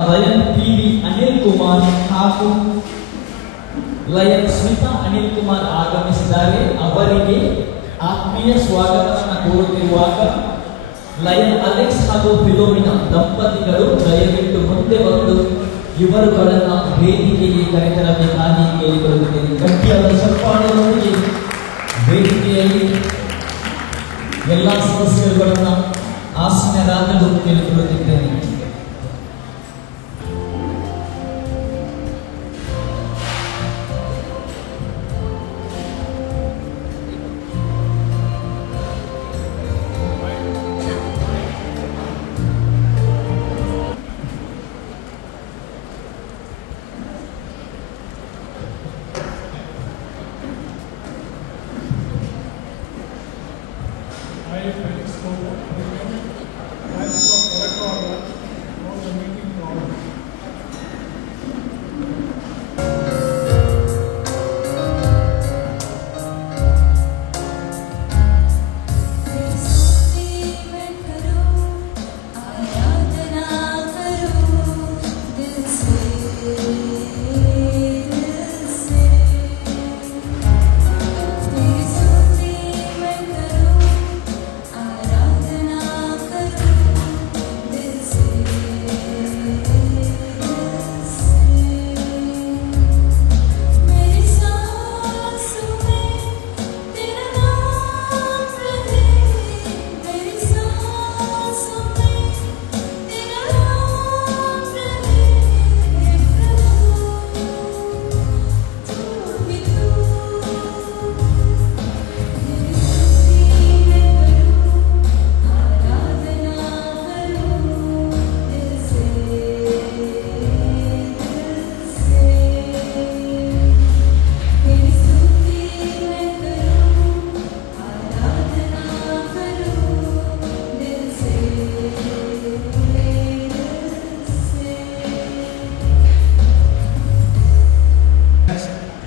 Lion TV Anil Kumar ಹಾಗೂ lion Smita Anil Kumar ಆಗಮಿಸಿದ್ದಾರೆ. ಅವರಿಗೆ ಆತ್ಮೀಯ ಸ್ವಾಗತವನ್ನು ಕೋರುತ್ತಿರುವಾಗ ಲಯನ್ ಅಲೆಕ್ಸ್ ಹಾಗೂ ಫಿಲೋಮಿನಾ ದಂಪತಿಗಳು ದಯವಿಟ್ಟು ಮುಂದೆ ಬಂದು ಇವರುಗಳನ್ನು ವೇದಿಕೆಗೆ ಕರೆತರಬೇಕಾಗಿ ಕೇಳಿಕೊಳ್ಳುತ್ತೇನೆ. ಗಟ್ಟಿಯಾದ ಚಪ್ಪಾಳೆಯೊಂದಿಗೆ ವೇದಿಕೆಯಲ್ಲಿ ಎಲ್ಲ ಸದಸ್ಯರುಗಳನ್ನು ಆಸೀನರಾಗಲು ಕೇಳಿಕೊಳ್ಳುತ್ತಿದ್ದೇನೆ.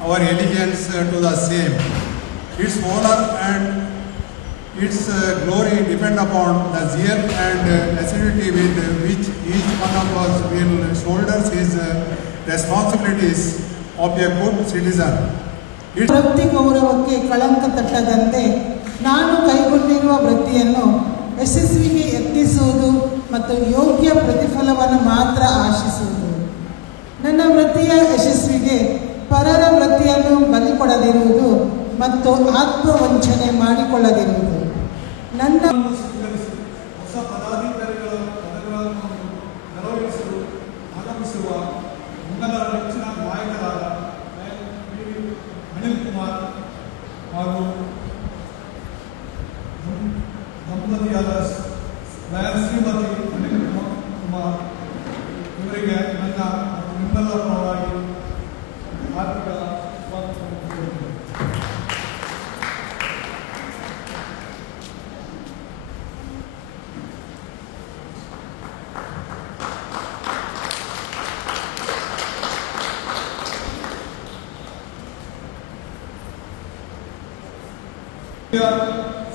Our allegiance to the same. Its honor and its glory depend upon the zeal and assiduity with which each one of us will shoulder his responsibilities of a good citizen. ವೃತ್ತಿ ಗೌರವಕ್ಕೆ ಕಳಂಕ ತಟ್ಟದಂತೆ ನಾನು ಕೈಗೊಂಡಿರುವ ವೃತ್ತಿಯನ್ನು ಯಶಸ್ವಿಗೆ ಯತ್ನಿಸುವುದು ಮತ್ತು ಯೋಗ್ಯ ಪ್ರತಿಫಲವನ್ನು ಮಾತ್ರ ಆಶಿಸುವುದು. ನನ್ನ ವೃತ್ತಿಯ ಯಶಸ್ವಿಗೆ ಪರರ ವೃತ್ತಿಯನ್ನು ಬಲಿ ಕೊಡದಿರುವುದು ಮತ್ತು ಆತ್ಮವಂಚನೆ ಮಾಡಿಕೊಳ್ಳದಿರುವುದು. ನನ್ನ ಹೊಸ ಪದಾಧಿಕಾರಿಗಳ ಪದಗಳನ್ನು ನೆರವೇರಿಸಲು ಆಗಮಿಸುವ ಮಂಗಲರ ನೆಚ್ಚಿನ ನಾಯಕರಾದ ಅನಿಲ್ ಕುಮಾರ್ ಹಾಗೂ ದಂಪತಿಯಾದ ಲಯನ್ ಶ್ರೀಮತಿ ಅನಿಲ್ ಕುಮಾರ್ ಇವರಿಗೆ ನನ್ನ ನಿಮ್ಮೆಲ್ಲ ಪರವಾಗಿ ಆರ್ಥಿಕ ಸ್ವಾಗತ.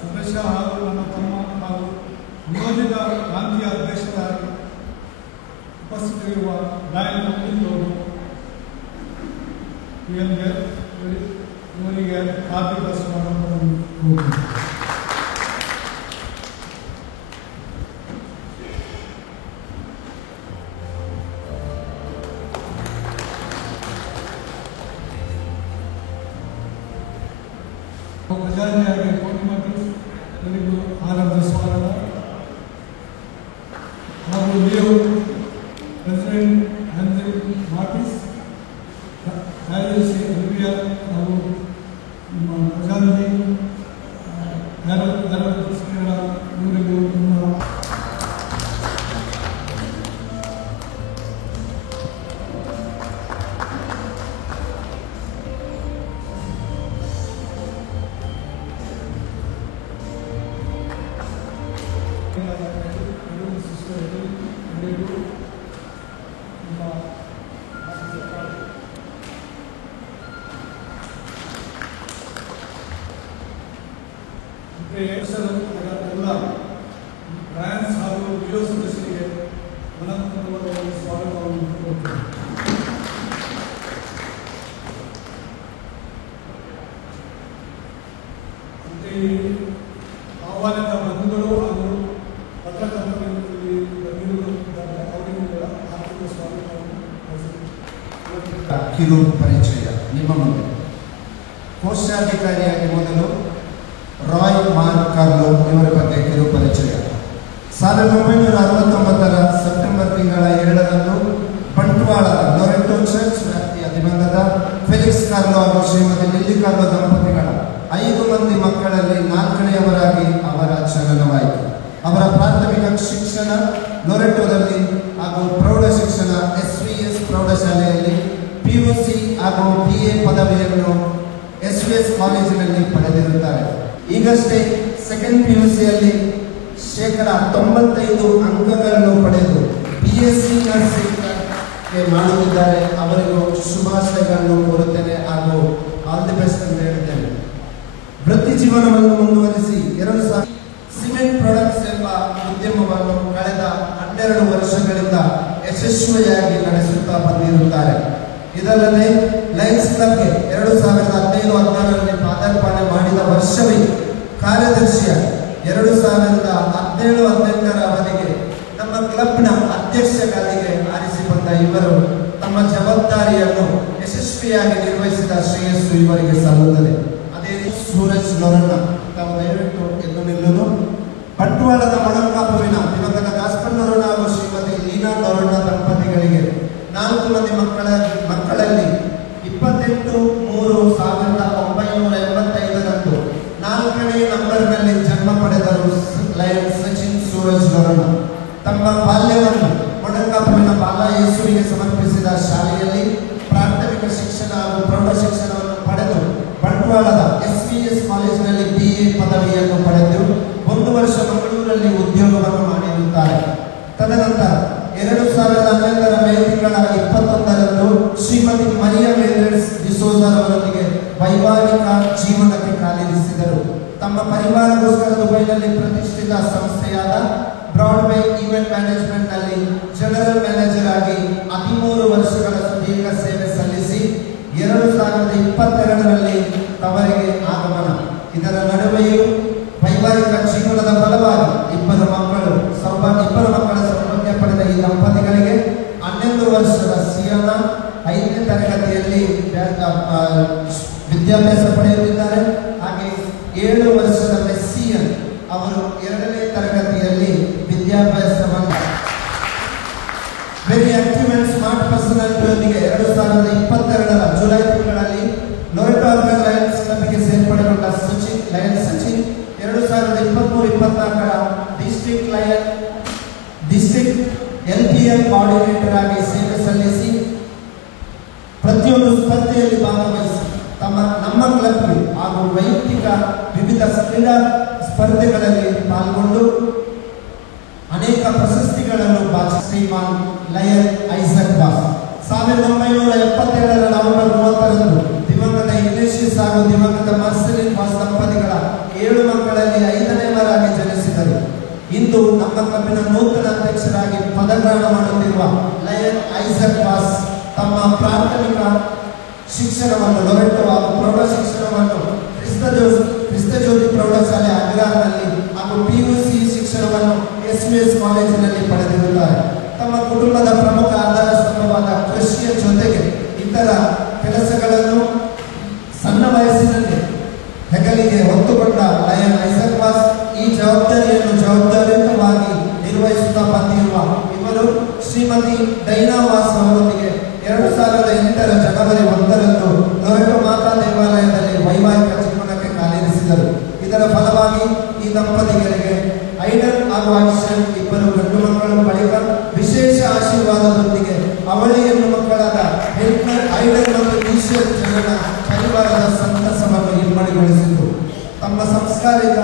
ಸದಸ್ಯ ಹಾಗೂ ನನ್ನ ತಮ್ಮ ಹಾಗೂ ನಿಯೋಜಿತ ಕ್ರಾಂತಿಯ ಅಧ್ಯಕ್ಷರಾಗಿ ಉಪಸ್ಥಿತರಿರುವ ಲಯನ್ ಅನಿಲ್ ಅವರು ಇವರಿಗೆ ಆರ್ಥಿಕ ಸ್ವಾಗತವನ್ನು ಪ್ರಜಾನಿಯಾಗಿ ಇವರಿಗೂ ಆನಂದ ಸ್ವಾಗತ ಹಾಗೂ Leo president Hansel ಮಾರ್ಟಿಸ್ Harris Olivia ಹಾಗೂ ನಮ್ಮ ಪ್ರಜಾನಿ ಇವರಿಗೂ ಎಲ್ಲ ಫ್ರಾನ್ಸ್ ಹಾಗೂ ಯುಎಸ್ ಸದಸ್ಯರಿಗೆ ಮನಪೂರ್ವಕವಾಗಿ ಸ್ವಾಗತ. ಕಿರು ಪರಿಚಯ ನಿಮ್ಮ ಮುಂದೆ. ಕೋಶಾಧಿಕಾರಿಯಾಗಿ ಮೊದಲು ರಾಯ್ ಮಾರ್ಕ್ ಕಾರ್ಲೋ ಇವರ ಬಗ್ಗೆ ಕಿರು ಪರಿಚಯ. 1969 ಸೆಪ್ಟೆಂಬರ್ ತಿಂಗಳ 2ರಂದು ಬಂಟ್ವಾಳದ ಲೊರೆಟೊ ಚರ್ಚ್ ವ್ಯಾಪ್ತಿಯ ದಿವಂಗತ ಫೆಲಿಕ್ಸ್ ಕಾರ್ಲೋ ಹಾಗೂ ಶ್ರೀಮತಿ ಲಿಲ್ಲಿ ಕಾರ್ಲೋ ದಂಪತಿಗಳ 5 ಮಂದಿ ಮಕ್ಕಳಲ್ಲಿ 4ನೇಯವರಾಗಿ ಅವರ ಜನನವಾಯಿತು. ಅವರ ಪ್ರಾಥಮಿಕ ಶಿಕ್ಷಣ ಲೊರೆಟೊದಲ್ಲಿ ಹಾಗೂ ಪ್ರೌಢ ಶಿಕ್ಷಣ SVS ಪ್ರೌಢಶಾಲೆಯಲ್ಲಿ, PUC ಹಾಗೂ BA ಪದವಿಯನ್ನು SVS ಕಾಲೇಜಿನಲ್ಲಿ ಪಡೆದಿರುತ್ತಾರೆ. ಈಗಷ್ಟೇ ಸೆಕೆಂಡ್ PUCಯಲ್ಲಿ 95% ಅಂಕಗಳನ್ನು ಪಡೆದು BSc ನರ್ಸಿಂಗ್ಗೆ ಮಾಡುತ್ತಿದ್ದಾರೆ. ಅವರಿಗೂ ಶುಭಾಶಯಗಳನ್ನು ಕೋರುತ್ತೇನೆ ಹಾಗೂ ಆಲ್ ದಿ ಬೆಸ್ಟ್ ಅಂತ ಹೇಳ್ತೇನೆ. ವೃತ್ತಿ ಜೀವನವನ್ನು ಮುಂದುವರಿಸಿ 2000 ಸಿಮೆಂಟ್ ಪ್ರಾಡಕ್ಟ್ಸ್ ಎಂಬ ಉದ್ಯಮವನ್ನು ಕಳೆದ 12 ವರ್ಷಗಳಿಂದ ಯಶಸ್ವಿಯಾಗಿ ನಡೆಸುತ್ತಾ ಬಂದಿರುತ್ತಾರೆ. ಇದಲ್ಲದೆ ಲಯನ್ಸ್ ಕ್ಲಬ್ಗೆ 2015-16ರಲ್ಲಿ ಪಾದಾರ್ಪಣೆ ಮಾಡಿದ ವರ್ಷವೇ ಕಾರ್ಯದರ್ಶಿಯಾಗಿ 2017-18ರ ಅವಧಿಗೆ ನಮ್ಮ ಕ್ಲಬ್ನ ಅಧ್ಯಕ್ಷ ಗಾದಿಗೆ ಆರಿಸಿಕೊಂಡ ಇವರು ತಮ್ಮ ಜವಾಬ್ದಾರಿಯನ್ನು ಯಶಸ್ವಿಯಾಗಿ ನಿರ್ವಹಿಸಿದ ಶ್ರೇಯಸ್ಸು ಇವರಿಗೆ ಸಲ್ಲುತ್ತದೆ. ಅದೇ ರೀತಿ ಸೂರಜ್ ಲೊರಣ್ಣ ತಾವು ದಯವಿಟ್ಟು ಎದ್ದು ನಿಲ್ಲುವುದು. ಬಂಟ್ವಾಳದ ಮೊಳಕಾಪುವಿನ ದಿವಂಗತ ಗಾಸ್ಪನ್ ಲೊರಣ್ಣ ಹಾಗೂ ಶ್ರೀಮತಿ ಲೀನಾ ಲೊರಣ್ಣ ದಂಪತಿಗಳಿಗೆ 4 ಮಂದಿ ಮಕ್ಕಳಲ್ಲಿ 28/3/1985ರಂದು 4ನೇ ನಂಬರ್ನಲ್ಲಿ ಜನ್ಮ ಪಡೆದರು ಲಯನ್ ಸಚಿನ್ ಸೂರಜ್ ಲೊರಣ್ಣ. ತಮ್ಮ ಬಾಲ್ಯವನ್ನು ಮೊಳಕಾಪುವಿನ ಬಾಲ ಯೇಸುವಿಗೆ ಸಮರ್ಪಿಸಿದ ಶಾಲೆಯಲ್ಲಿ ಪ್ರಾಥಮಿಕ ಶಿಕ್ಷಣ ಹಾಗೂ ಪ್ರೌಢ ಶಿಕ್ಷಣವನ್ನು ಪಡೆದು ಬಂಟ್ವಾಳದ SVS ಕಾಲೇಜಿನಲ್ಲಿ BA ಪದವಿಯನ್ನು ಪಡೆದು 1 ವರ್ಷ ಮಂಗಳೂರಲ್ಲಿ ಉದ್ಯೋಗವನ್ನು ಮಾಡಿರುತ್ತಾರೆ. ತದನಂತರ 2011ರ ಮೇ ತಿಂಗಳ 21ರಂದು ಶ್ರೀಮತಿ ಮರಿಯಾ ಮೇರೆಸ್ ಡಿಸೋಜರ್ ಅವರೊಂದಿಗೆ ವೈವಾಹಿಕ ಜೀವನಕ್ಕೆ ಕಾಲಿರಿಸಿದರು. ತಮ್ಮ ಪರಿವಾರಗೋಸ್ಕರ ದುಬೈನಲ್ಲಿ ಪ್ರತಿಷ್ಠಿತ ಸಂಸ್ಥೆಯಾದ ಬ್ರಾಡ್ವೇ ಈವೆಂಟ್ ಮ್ಯಾನೇಜ್ಮೆಂಟ್ನಲ್ಲಿ ಜನರಲ್ ಮ್ಯಾನೇಜರ್ ಆಗಿ 13 ವರ್ಷಗಳ ಸುದೀರ್ಘ ಸೇವೆ ಸಲ್ಲಿಸಿ 2022ರಲ್ಲಿ ತವರಿಗೆ ಆಗಮನ. ಇದರ ನಡುವೆಯೂ ವೈವಾಹಿಕ ಜೀವನದ ಫಲವಾಗಿ ಇಬ್ಬರು ಮಕ್ಕಳ ಸೌಭಾಗ್ಯ ಪಡೆದ ಈ ದಂಪತಿಗಳಿಗೆ 11 ವರ್ಷದ ಸಿಯಾನಾ 5ನೇ ತರಗತಿಯಲ್ಲಿ ವಿದ್ಯಾಭ್ಯಾಸ ಪಡೆಯುತ್ತಿದ್ದಾರೆ. ಹಾಗೆ 7 ವರ್ಷದ ಮೆಸ್ಸಿಯನ್ ಅವರು 2ನೇ ತರಗತಿಯಲ್ಲಿ ವಿದ್ಯಾಭ್ಯಾಸವನ್ನು ವೆರಿ ಆಕ್ಟಿವ್ ಅಂಡ್ ಸ್ಮಾರ್ಟ್ ಪರ್ಸನಾಲಿಟಿಯೊಂದಿಗೆ 2022ರ ಜುಲೈ ತಿಂಗಳಲ್ಲಿ ಲೊರೆಟೊ ಲಯನ್ಸ್ ಕ್ಲಬ್ಗೆ ಸೇರ್ಪಡೆಗೊಂಡ ಲಯನ್ ಸಚಿನ್ 2023-24ರ ಡಿಸ್ಟ್ರಿಕ್ಟ್ LPL ಕೋಆರ್ಡಿನೇಟರ್ ಆಗಿ ಸೇವೆ ಸಲ್ಲಿಸಿ ಪ್ರತಿಯೊಂದು ಸ್ಪರ್ಧೆಯಲ್ಲಿ ಭಾಗವಹಿಸಿ ನಮ್ಮ ಕ್ಲಬ್ಗೆ ಹಾಗೂ ವೈಯಕ್ತಿಕ ವಿವಿಧ ಕ್ರೀಡಾ ಸ್ಪರ್ಧೆಗಳಲ್ಲಿ ಪಾಲ್ಗೊಂಡು ಅನೇಕ ಪ್ರಶಸ್ತಿಗಳನ್ನು ಶ್ರೀಮಾನ್ ಲಯನ್ ಐಸಕ್ ವಾಸ್ 1977ರ ನವೆಂಬರ್ 30ರಂದು ದಿವಂಗತ ಇಗ್ನೇಷಿಯಸ್ ಹಾಗೂ ದಿವಂಗತ ಮಾರ್ಸೆಲಿನ್ ವಾಸ್ ದಂಪತಿಗಳ 7 ಮಕ್ಕಳಲ್ಲಿ 5ನೇವರಾಗಿ ಜನಿಸಿದರು. ಇಂದು ನಮ್ಮ ಕ್ಲಬ್ಬಿನ ನೂತನ ಅಧ್ಯಕ್ಷರಾಗಿ ಪದಗ್ರಹಣ ಮಾಡುತ್ತಿರುವ ಲಯನ್ ಐಸಕ್ ವಾಸ್ ತಮ್ಮ ಪ್ರಾಥಮಿಕ ಶಿಕ್ಷಣವನ್ನು ಲೊರೆಟೊ ಹಾಗೂ ಪ್ರೌಢ ಶಿಕ್ಷಣವನ್ನು ಕ್ರಿಸ್ತಜ್ಯೋತಿ ಪ್ರೌಢಶಾಲೆ ಅಗ್ರಾರ್ನಲ್ಲಿ ಹಾಗೂ PUC ಶಿಕ್ಷಣವನ್ನು SVS ಕಾಲೇಜಿನಲ್ಲಿ ಪಡೆದಿರುತ್ತಾರೆ. ತಮ್ಮ ಕುಟುಂಬದ ಪ್ರಮುಖ ಆಧಾರ ಸ್ತಂಭವಾದ ಕೃಷಿಯ ಜೊತೆಗೆ ಇತರ ಕೆಲಸಗಳನ್ನು ಸಣ್ಣ ವಯಸ್ಸಿನಲ್ಲಿ ಹೆಗಲಿಗೆ ಹೊತ್ತುಕೊಂಡ ಲಯನ್ ಐಸಕ್ ವಾಸ್ ಈ ಜವಾಬ್ದಾರಿಯುತವಾಗಿ ನಿರ್ವಹಿಸುತ್ತಾ ಬಂದಿರುವ ಇವರು ಶ್ರೀಮತಿ ಡೈನಾ ವಾಸ್ ಅವರೊಂದಿಗೆ 2008ರ ಜನವರಿ 1ರಂದು ಲೊರೆಟೊ ಮಾತಾ ದೇವಾಲಯದಲ್ಲಿ ವೈವಾಹಿಕ ಜೀವನಕ್ಕೆ ಕಾಲಿರಿಸಿದರು. ಇದರ ಫಲವಾಗಿ ಈ ದಂಪತಿಗಳಿಗೆ ಐಡನ್ ಹಾಗೂ ಐಶನ್ ಇಬ್ಬರು ಗಂಡು ಮಕ್ಕಳು ಬಳಿಕ ವಿಶೇಷ ಆಶೀರ್ವಾದದೊಂದಿಗೆ ಅವಳಿ ಹೆಣ್ಣು ಮಕ್ಕಳಾದ ಐಡನ್ ಮತ್ತು ಈಶ್ವರ್ ಜನನ ಪರಿವಾರದ ಸಂತಸವನ್ನು ಇಮ್ಮಡಿಗೊಳಿಸಿತು. ತಮ್ಮ ಸಂಸಾರಿಕ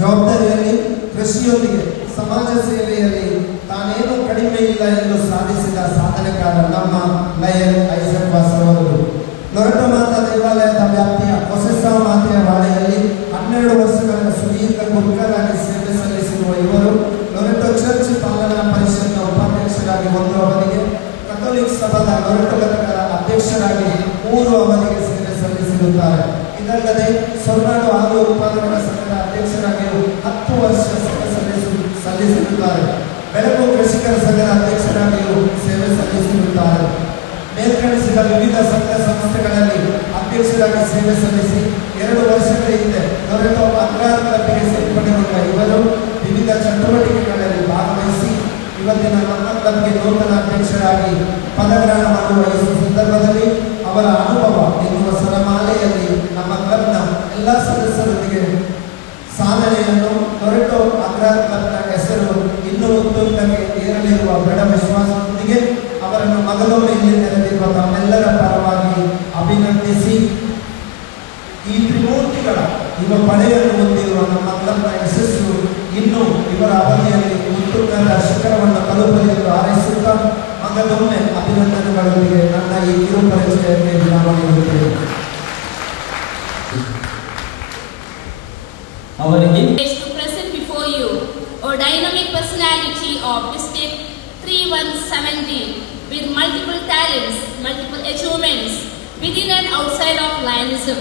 ಜವಾಬ್ದಾರಿಯಲ್ಲಿ ಕೃಷಿಯೊಂದಿಗೆ ಸಮಾಜ ಸೇವೆಯಲ್ಲಿ ತಾನೇನು ಕಡಿಮೆ ಇಲ್ಲ ಎಂದು ಸಾಧಿಸಿದ ಸಾಧನೆಗಾರ ನಮ್ಮ ಲಯನ್ ಐಸಕ್ ವಾಸ್ ಅವರು ಲೊರೆಟೊ ಮಾತಾ ದೇವಾಲಯದ ವ್ಯಾಪ್ತಿಯ ಹೊಸೆಸಾ ಮಾತೆಯ ವಾಡೆಯಲ್ಲಿ 12 ವರ್ಷಗಳ ಸುದೀರ್ಘ ಗುರುಕರಾಗಿ ಸೇವೆ ಸಲ್ಲಿಸಿರುವ ಇವರು ಲೊರೆಟೊ ಚರ್ಚ್ ಪಾಲನಾ ಪರಿಷತ್ನ ಉಪಾಧ್ಯಕ್ಷರಾಗಿ 1 ಅವಧಿಗೆ, ಕಥೋಲಿಕ್ ಸಭಾದ ಲೊರೆಟೊ ಘಟಕದ ಅಧ್ಯಕ್ಷರಾಗಿ 3 ಅವಧಿಗೆ ಸೇವೆ ಸಲ್ಲಿಸಿರುತ್ತಾರೆ. ಇದಲ್ಲದೆ ಸೊರ್ನಾಡು ಹಾಲು ಉತ್ಪಾದಕರ ಸಂಘದ ಅಧ್ಯಕ್ಷರಾಗಿಯೂ 10 ವರ್ಷ ಸೇವೆ ಸಲ್ಲಿಸಿರುತ್ತಾರೆ. ಬೆಳಕು ಕೃಷಿಕರ ಸಂಘದ ಅಧ್ಯಕ್ಷರಾಗಿಯೂ ಸೇವೆ ಸಲ್ಲಿಸಿರುತ್ತಾರೆ. ವಿವಿಧ ಸಂಘ ಸಂಸ್ಥೆಗಳಲ್ಲಿ ಅಧ್ಯಕ್ಷರಾಗಿ ಸೇವೆ ಸಲ್ಲಿಸಿ 2 ವರ್ಷಗಳ ಹಿಂದೆ ಲೊರೆಟೊ ಅಗ್ರಾರ್ ಕ್ಲಬ್ಗೆ ಸೇರ್ಪಡೆಗೊಂಡ ಇವರು ವಿವಿಧ ಚಟುವಟಿಕೆಗಳಲ್ಲಿ ಭಾಗವಹಿಸಿ ಇವತ್ತಿನ ನಮ್ಮ ಕ್ಲಬ್ಗೆ ನೂತನ ಅಧ್ಯಕ್ಷರಾಗಿ ಪದಗ್ರಹಣವನ್ನು ವಹಿಸುವ ಸಂದರ್ಭದಲ್ಲಿ ಅವರ ಅನುಭವ ಎನ್ನುವ ಸರಮಾಲೆಯಲ್ಲಿ ನಮ್ಮ ಕ್ಲಬ್ನ ಎಲ್ಲ ಸದಸ್ಯರೊಂದಿಗೆ ಸಾಧನೆಯನ್ನು ಲೊರೆಟೊ ಅಗ್ರಾರ್ ಕ್ಲಬ್ನ ಹೆಸರು ಇನ್ನೂ ಉತ್ತುಂಗಕ್ಕೆ ಏರಲಿರುವ ದೃಢ ವಿಶ್ವಾಸದೊಂದಿಗೆ ಅವರನ್ನು ಮೊದಲೊಮ್ಮೆ ಇಲ್ಲಿ ನೆರೆದಿರುವ ತಮ್ಮೆಲ್ಲರ ಪರವಾಗಿ ಅಭಿನಂದಿಸಿ ಈ ತ್ರಿಮೂರ್ತಿಗಳ ಯುವ ಪಡೆಯನ್ನು ಹೊಂದಿರುವ ನಮ್ಮ ಕ್ಲಬ್ನ ಯಶಸ್ಸು ಇನ್ನೂ ಇವರ ಅವಧಿಯಲ್ಲಿ ಉತ್ತುಂಗದ ಶಿಖರವನ್ನು ತಲುಪಲಿ ಎಂದು ಹಾರೈಸುತ್ತಾ ಮಗದೊಮ್ಮೆ ಅಭಿನಂದನೆಗಳೊಂದಿಗೆ ನನ್ನ ಈ ಕಿರು ಪರಿಚಯಕ್ಕೆ ವಿರಾಮ ನೀಡುತ್ತೇನೆ. To present before you a dynamic personality of District 3170 with multiple talents, multiple achievements within and outside of Lionism.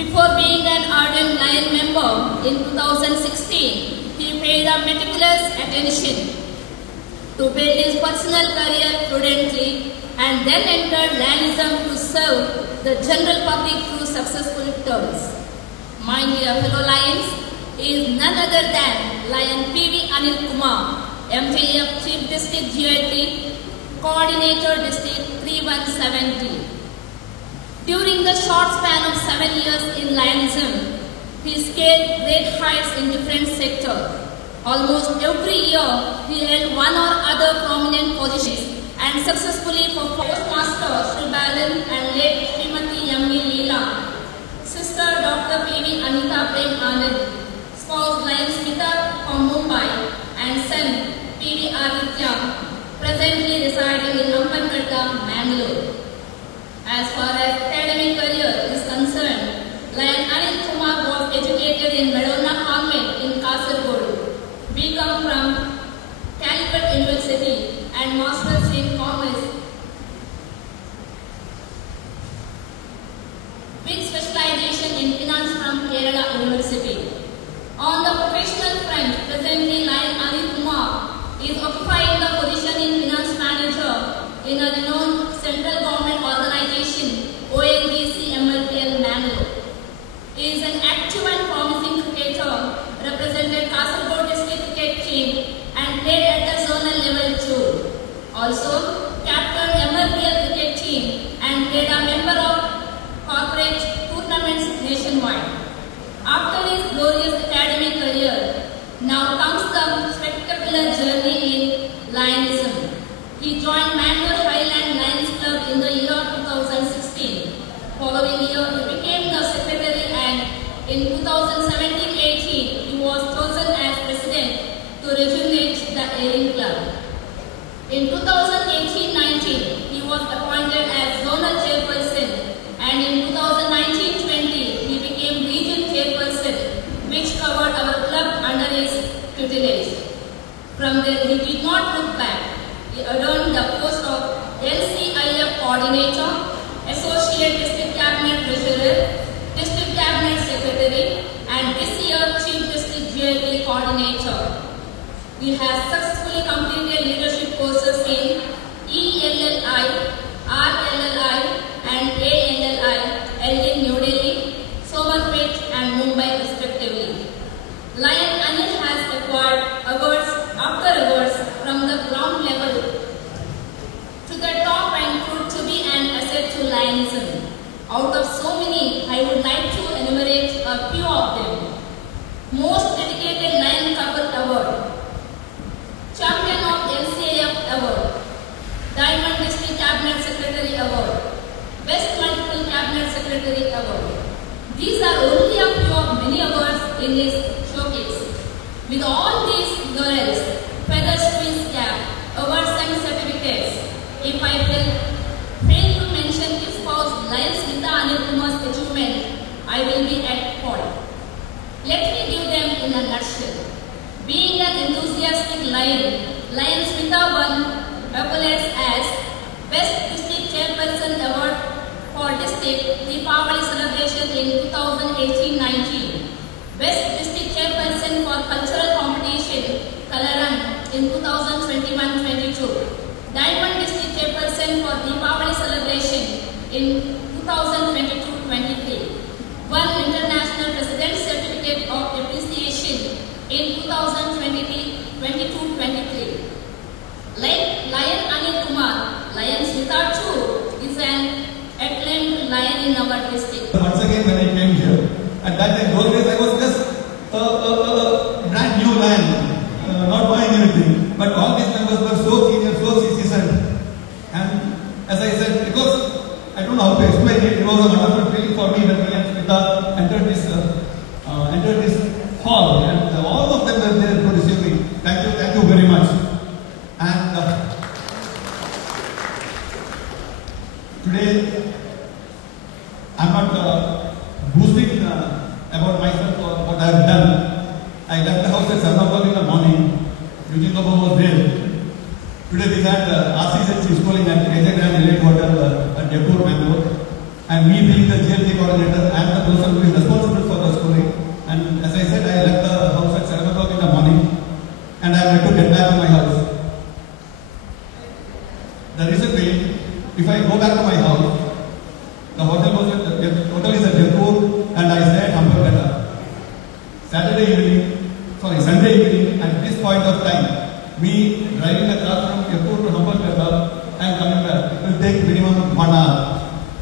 Before being an ardent Lion member in 2016, he paid a meticulous attention to build his personal career prudently and then entered Lionism to serve the general public through successful terms. My dear fellow Lions, is none other than Lion P.V. Anil Kumar, MJF Chief District GLT, Coordinator District 3170. During the short span of 7 years in Lionism, he scaled great heights in different sectors. Almost every year, he held one or other prominent positions and successfully performed Master Shri Balan and late Srimati Yammi Leela, Sister Dr. P.V. Anita Prem Anand, spouse Lion Smita from Mumbai, and son P.V. Aditya, presently residing in Ampankatta, Mangalore. As far as academic career is concerned, Lion Anil Kumar was educated in Madonna Convent in Kasaragod, BCom from Calicut University, and Masters in Commerce with specialization in finance from Kerala University. On the professional front, presently Lion Anil Kumar is occupying the position in finance manager in a renowned central government organization, ONGC MLPL Mangalore. He is an active and promising cricketer, represented Kasaragod district cricket team and played at the zonal level too. Also, captained MLPL cricket team and played a member of corporate tournaments nationwide. After his glorious academic career, now comes the spectacular journey in Lionism. He joined Mangalore Highland Lions Club in the year 2016. Following year, he became the secretary, and in 2017-18, he was chosen as president to rejuvenate the airing club. In 2018-19, he was appointed as zonal chairperson, and in 2019-20, he became region chairperson, which covered our club under his tutelage. From there, he did not look back. He adorned the post of LCIF coordinator, associate district cabinet treasurer, district cabinet secretary, and this year chief district GLT coordinator. He has successfully completed leadership courses in ELLI, RLLI, and ANLI, held in New Delhi, Somerset, and Mumbai respectively. Lion Anil has acquired awards after awards from the ground level to the top and proved to be an asset to Lionism. Out of so many, I would like to enumerate a few of them. Most dedicated Lion couple award, Champion of LCIF award, Diamond District Cabinet Secretary award, Best Multiple Cabinet Secretary award. These are only a few of many awards in his showcase. With all these laurels, feathers to his cap, awards and certificates, if I fail to mention his spouse Lion Smita Anil Kumar's achievement, I will be at fault. Let me give them in a nutshell. Being an enthusiastic lion, Lion Smita won accolades as Best District Chairperson Award for District Deepavali celebration in 2018-19, Best District Chairperson for Cultural Competition Kalaran in 2021-22, Diamond District Chairperson for Deepavali celebration in 2022-23. One International President's Certificate of Appreciation in 2022-23. Lion Anil Kumar, Lion Smita Chu, is an acclaimed lion in our district. Once again when I came here, at that time, those days I was just a brand new lion, not buying anything. But all these members were so senior, so seasoned. And as I said, because I don't know how to explain it, it was a wonderful feeling for me when Lion Smita entered this hall, and all of them were there to receive me. Thank you very much. And today, I'm not boasting about myself or what I have done. I left the house at 7 o'clock in the morning. Eugene Lobo was there. Today we had RCSC schooling at AJ Grand Elite Hotel at Jaipur, Bangalore. And me being the JLT coordinator, I am the person who is responsible for the schooling. And as I said, I left the house at 7 o'clock in the morning. And I had to get back to my house. The reason being, if I go back to my house, the hotel is at Jaipur and I stay at Hamburgata. Sunday evening, at this point of time, me driving the car from Jaipur to Hamburgata and coming back, it will take minimum 1 hour.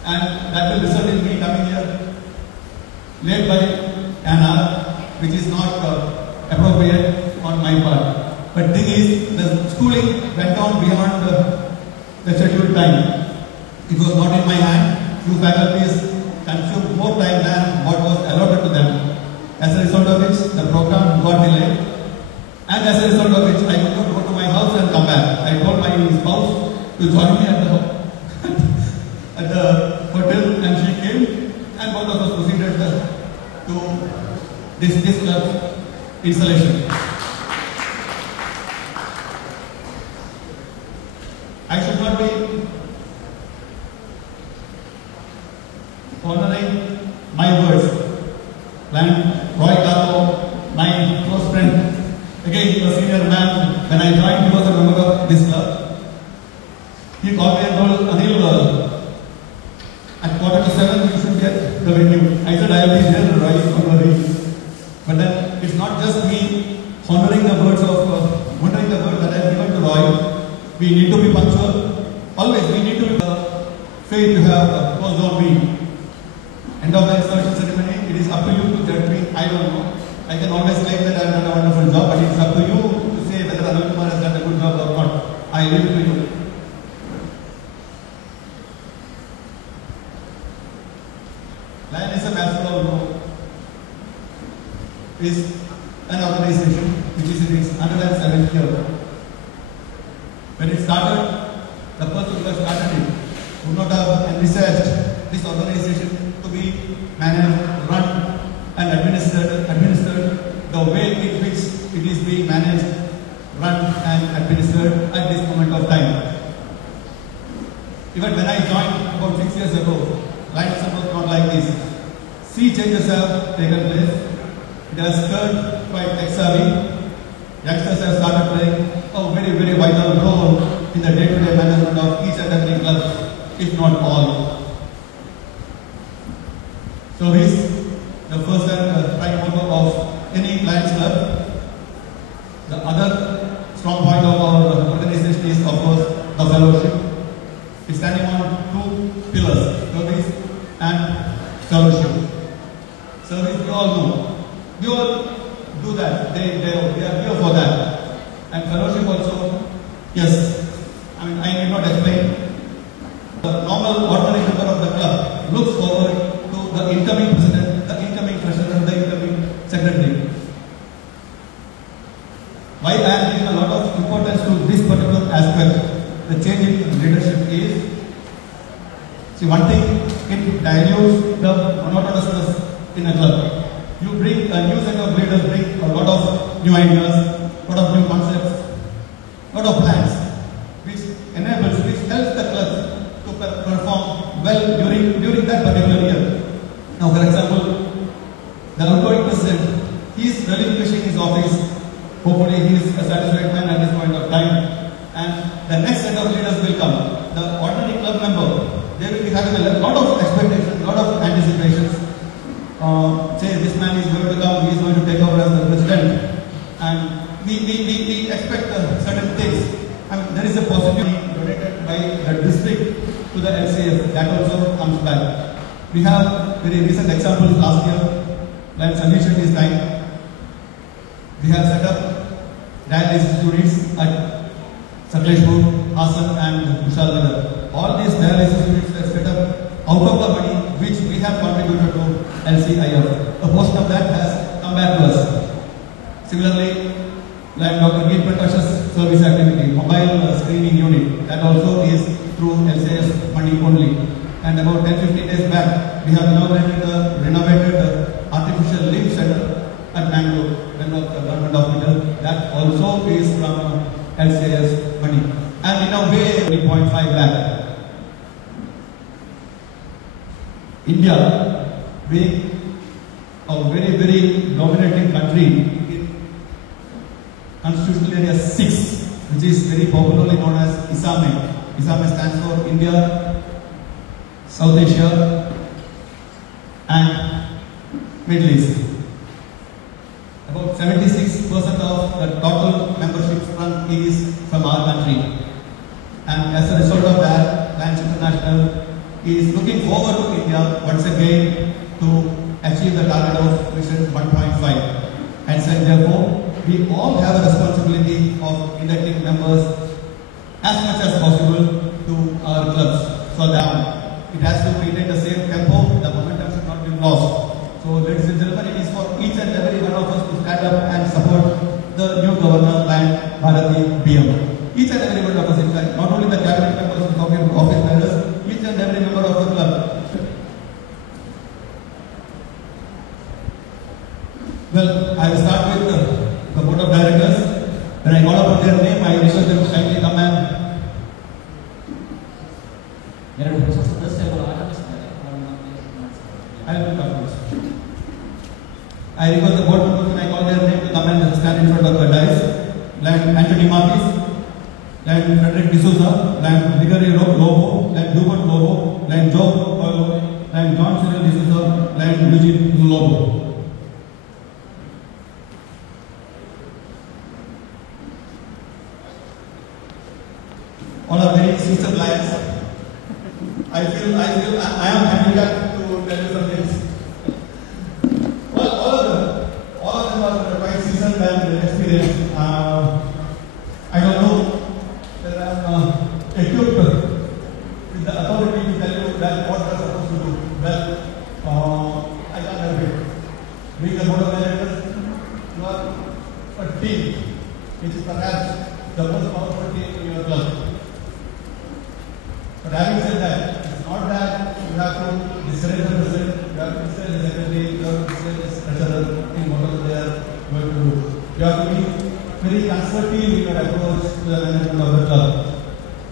And that will result in me coming here late by an hour, which is not appropriate on my part. But thing is, the schooling went on beyond the scheduled time. It was not in my hand. Few faculties consumed more time than what was allotted to them. As a result of which, the program got delayed. And as a result of which, I could not go to my house and come back. I told my spouse to join me at the hotel, and she came, and both of us proceeded to this club installation. I should not be honoring my words. And Roy Carlo, my close friend, again a senior man, when I joined, he was a member of this club. He called me and told, Anil, at 6:45 you should get the venue. I said, I will be there, Roy, don't worry. But then it's not just me honoring the words that I have given to Roy. We need to be punctual. Always, we need to be faith you have closed on me. End of the installation ceremony, it is up to you to judge me. I don't know. I can always claim that I have done a wonderful job, but it's up to you to say whether Anil Kumar has done a good job or not. I leave it to you. Lion is a national is an organization which is in its 107th year. When it started, the person who started it would not have envisaged this organization to be managed, run and administered the way in which it is being managed, run and administered at this moment of time. Even when I joined about 6 years ago, life was not like this. Sea changes have taken place. It has turned quite tech-savvy. Youngsters have started playing a very, very vital role in the day-to-day management of each and every club, if not all. So he's the first and prime mover of any Lions club. The other strong point of our organization is, of course, the fellowship. It's standing on 2 pillars, service and fellowship. Service, we all know. We all do that. They are here for that. And fellowship also, yes. I mean, I need not explain. The normal ordinary member of the club looks forward to the incoming president, the incoming treasurer, the incoming secretary. Why I am giving a lot of importance to this particular aspect, the change in leadership is, see, one thing, it dilutes the monotonousness in a club. You bring a new set of leaders, bring a lot of new ideas, a lot of new concepts, a lot of plans, which helps the club to perform well during that particular year. Now, for example, the outgoing president, he is relinquishing his office. Hopefully, he is a satisfied man at this point of time. And the next set of leaders will come. The ordinary club member they will be having a lot of expectations, lot of anticipations. Say this man is going to come, he is going to take over as the president, and we expect certain things. I mean, there is a possibility donated by the district to the LCF, that also comes back. We have very recent examples last year when Sandesh is time. We have set up dialysis units at Sakleshpur, Hassan and Kushalnagar. All these dialysis units are set up out of the money which we have contributed to LCIF. A portion of that has come back to us. Similarly, like Dr. Geet Prakash's service activity, mobile screening unit, that also is through LCIF money only. And about 10-15 days back, we have inaugurated the renovated artificial limb center at Bangalore, government hospital. That also is from LCIS money. And in a way, 3.5 lakh. India, being a very, very dominating country in Constitutional Area 6, which is very popularly known as ISAME. ISAME stands for India, South Asia and Middle East. About 76% of the total membership is from our country. And as a result of that, Lions International is looking forward to India once again to achieve the target of Mission 1.5. And so therefore, we all have a responsibility of inducting members as much as possible to our clubs. So that it has to maintain the same tempo, the momentum should not be lost. So ladies and gentlemen, it is for each and every one of us to stand up and support the new governor, Lion Bharati BM. Each and every one of us, in fact, not only the cabinet members of office bearers, each and every member of the club. Well, I will start with the board of directors. When I call upon their name, I request them to kindly come and I request the board members when I call their name to come and stand in front of the dais. Like Anthony Marquis, like Frederick D'Souza, like Ligari Lobo, like Hubert Lobo, like Joe Paulo, like John Cyril D'Souza, like Eugene Lobo. All are very sister lions. I am handicapped to tell you some things. Well, all of them are quite seasoned and experienced. I don't know that I am equipped with the authority to tell you that what we are supposed to do. Well, I can't help it. Being the board of directors, you are a team, which is perhaps the most powerful team in your club. But having said that, it's not that you have to discourage the president, you have to discourage the secretary, you have to discourage the treasurer in whatever they are going to do. You have to be very constructive in your approach to the management of the club.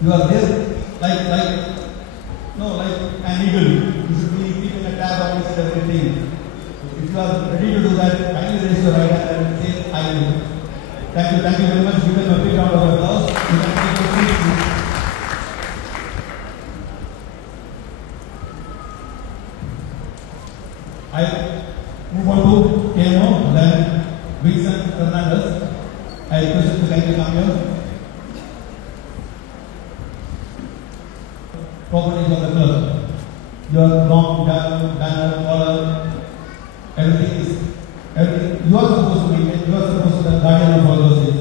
You are there like an eagle. You should be keeping a tab on each and everything. If you are ready to do that, kindly raise your right hand and say, I will. Thank you very much. Give them a big round of applause. You can take your seats. I move on to KMO, then Vincent Fernandez. I request you to kindly come here. Properties of the club. Your long banner, collar, everything. You are supposed to maintain, you are supposed to be the guardian of all those things.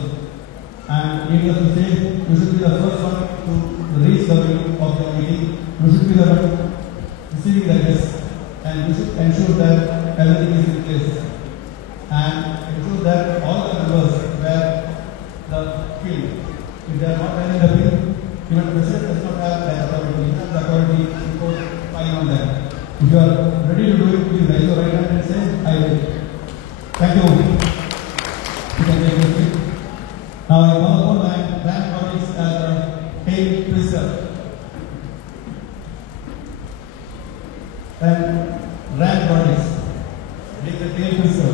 And needless to say, you should be the first one to reach the venue of your meeting. You should be the one receiving the guests. And you should ensure that everything is in place. And ensure that all the members wear the field. If they are not wearing the field, even the president does not have that authority. He has the authority to put fine on that. If you are ready to do it, please raise your right hand and say, I will. Thank you. You can take your seat. Now I call upon my grand colleagues as a paid priester. And rank bodies, make the tail priester.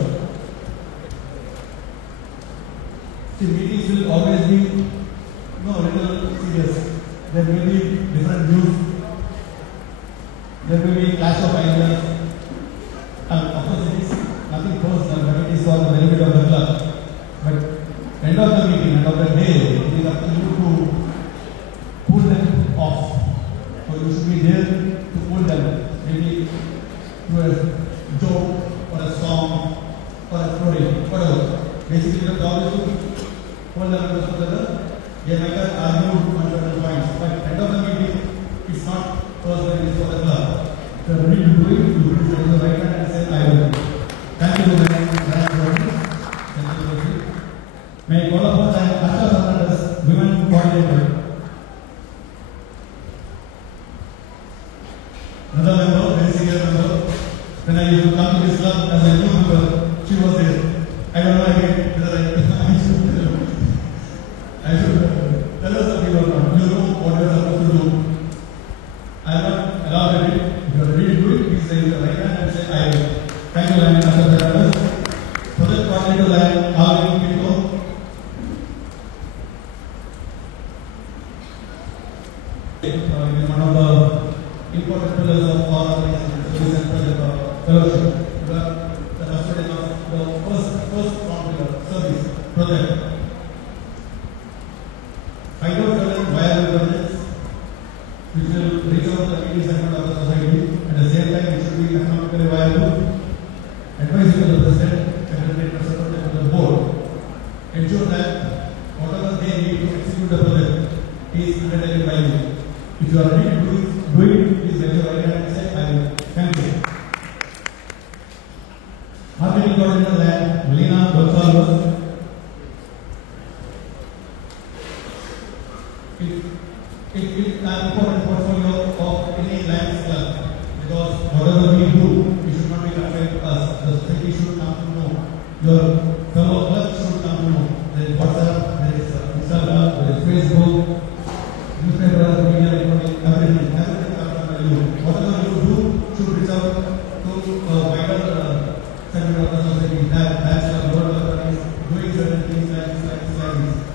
See, meetings will always be little serious. There will be different views. there will be clash of ideas. And of course, it is nothing personal, but it is for the benefit of the club. But end of the meeting, end of the day, it is up to you to pull them off. So you should be there to pull them, maybe through a joke or a song or a story, whatever. Basically, the job is to hold them together. They might have argued on certain points, but end of the meeting, it's not personal, it's for the club. So when you do it, you put it in the right hand and say, I will. Thank you very much. Thank you. May I call upon Asha Fernandez, Women Coordinator. Another member, very senior member. When I used to come to this club as a new member, she was there. I don't know again whether I should tell us something or not. You know what you are supposed to do. I am not allowed it. If you are ready to do it, please raise your right hand and say, I will. Thank you, Lion Asha Fernandez. Project Coordinator Lion Alvin Pinto. It is one of the important pillars of our organization, fellowship. The custodian of the first service project. Find out certain viable projects which will reach out the needy segment of the society. At the same time, it should be economically viable. Advising to the President, Secretary, and Secretary of the Board. Ensure that whatever they need to execute the project is undertaken by you. If you are ready to do it, please raise your right hand and say, I will. Thank you. Marketing Coordinator and Lena Gonzalez. It is an important portfolio of any Lions club because whatever we do, it should not be confined to us. The society should come to know. Your fellow clubs should come to know. There is WhatsApp, there is Instagram, there is Facebook, newspaper, media, everything comes from you. Whatever you do should reach out to a wider segment of the society. That's the word of the is doing certain things like this.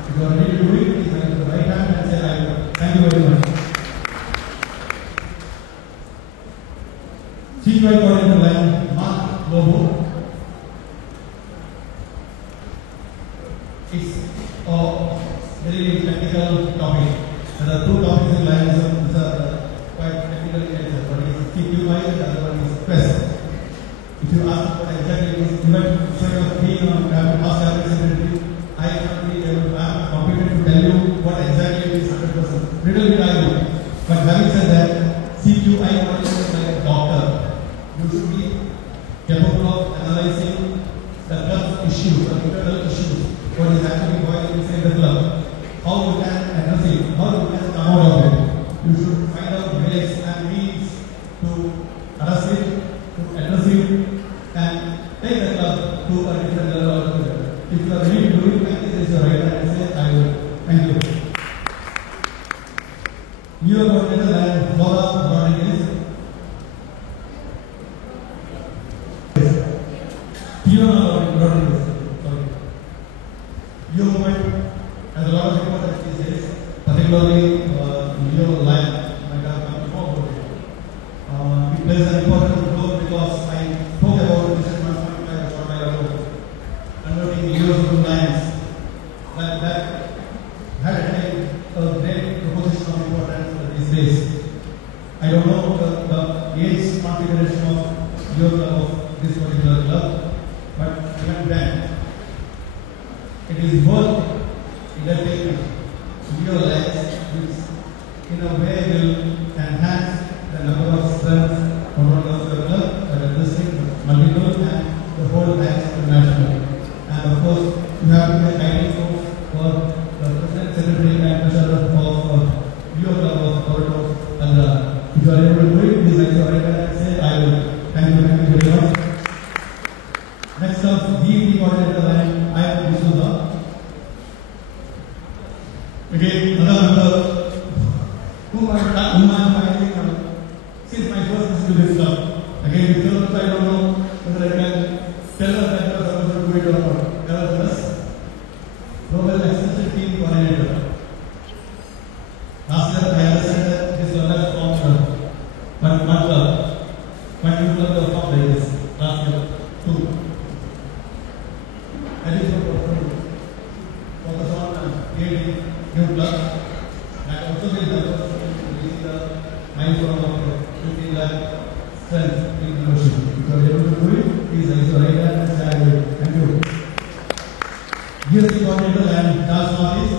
If you are ready to do it, please raise the right hand and say, I will. Thank you very much. CQI Coordinator Lion Mark Lobo. It's a very technical topic. There are two topics in Lionism which are quite technical in nature. One is CQI and the other one is PES. If you ask what exactly it is, even instead of being on past secretary, I am competent to tell you what exactly it is 100%. Little bit I know. But having said that, CQI is like a doctor. You should be capable of analyzing the club's issues, the internal issues, what is actually going inside the club, how you can address it, how you can come out of it. You should find out ways and means to address it, to address it, and take the club to a different level altogether. If you are ready to do it, please raise your right hand and say, I will. Thank you. New Coordinator and Laura Rodriguez. Fiona Rodriguez. Sorry. Your movement has a lot of importance these days, particularly Leo Lion. I have come to know about it. It plays an important role because I spoke about this in 1.5 short while ago, converting Leos to Lions. That had a great proposition of importance these days. I don't know the age configuration of your club, of this particular club, but even then, it is worth entertainment to your lives, which in a way will enhance the number of strengths not only of the club, but at the same multiple and the whole Lions international. And of course, you have to be a guiding force for the President, Secretary, and Treasurer of your club of Corridor. And if you are able to do it, please raise your right hand and say, I will. Thank you very much. Next up, DEP Coordinator and I am D'Souza. Again, another member whom I am finding since my first visit to this club. Again, because I don't know whether I can tell us that you are supposed to do it or not. Nevertheless, Global Extension Team Coordinator. Last year, I understand that this club has formed one club. based on our 15 lakh strength in membership. If you are able to do it, please raise your right hand and say I will. Thank you. GST coordinator and Charles Norris.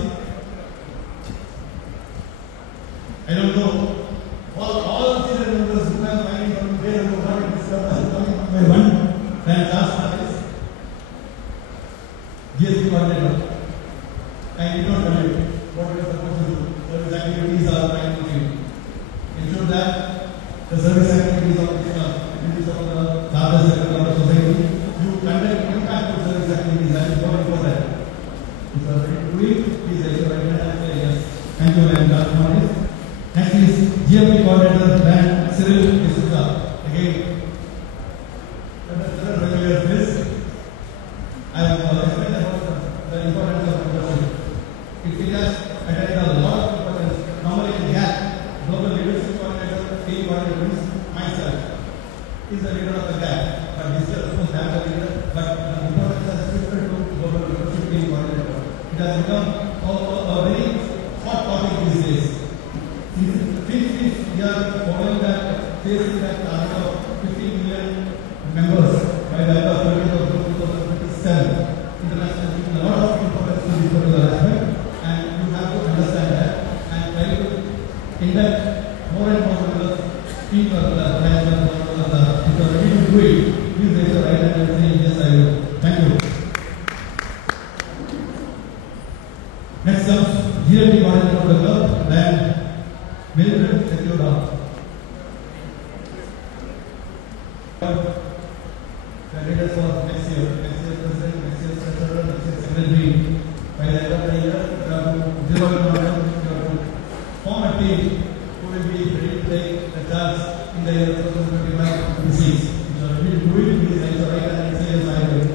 I don't know. All the senior members who are finding from there who are coming by one, then Charles Norris. GST coordinator. And you don't know what we are supposed to do. Service activities are trying to do. Ensure that the service activities of the larger sector of the society, you conduct impactful service activities. That is very important. If you are ready to do it, please raise your right hand and say yes. Thank you very much. Next is GMP coordinator and Cyril D'Souza. Again, regular this. I have explained about the importance of membership. It has added a lot of importance. Normally in GAP, Global Leadership Coordinator, team coordinator means myself is the leader of the GAP. But this year, of course, I am the leader. But the importance has shifted to Global Leadership Team Coordinator. It has become a very hot topic these days. Since we are following that, facing that target of 15 million members by the end of 2027, international, a lot of importance to this particular aspect, and you have to understand that and try to induct more and more members into the branch of if you are ready to do it, please raise your right hand and say yes, I will. Thank you. Next comes GLP coordinator of the club, then Mildred Secuda. Candidates for next year president, next year treasurer, next year secretary. By the end of the year, you have to zero in order, you have to form a team who will be ready to take the charge in the year 2025-26. If you are ready to do it, please raise your right hand and say yes, I will.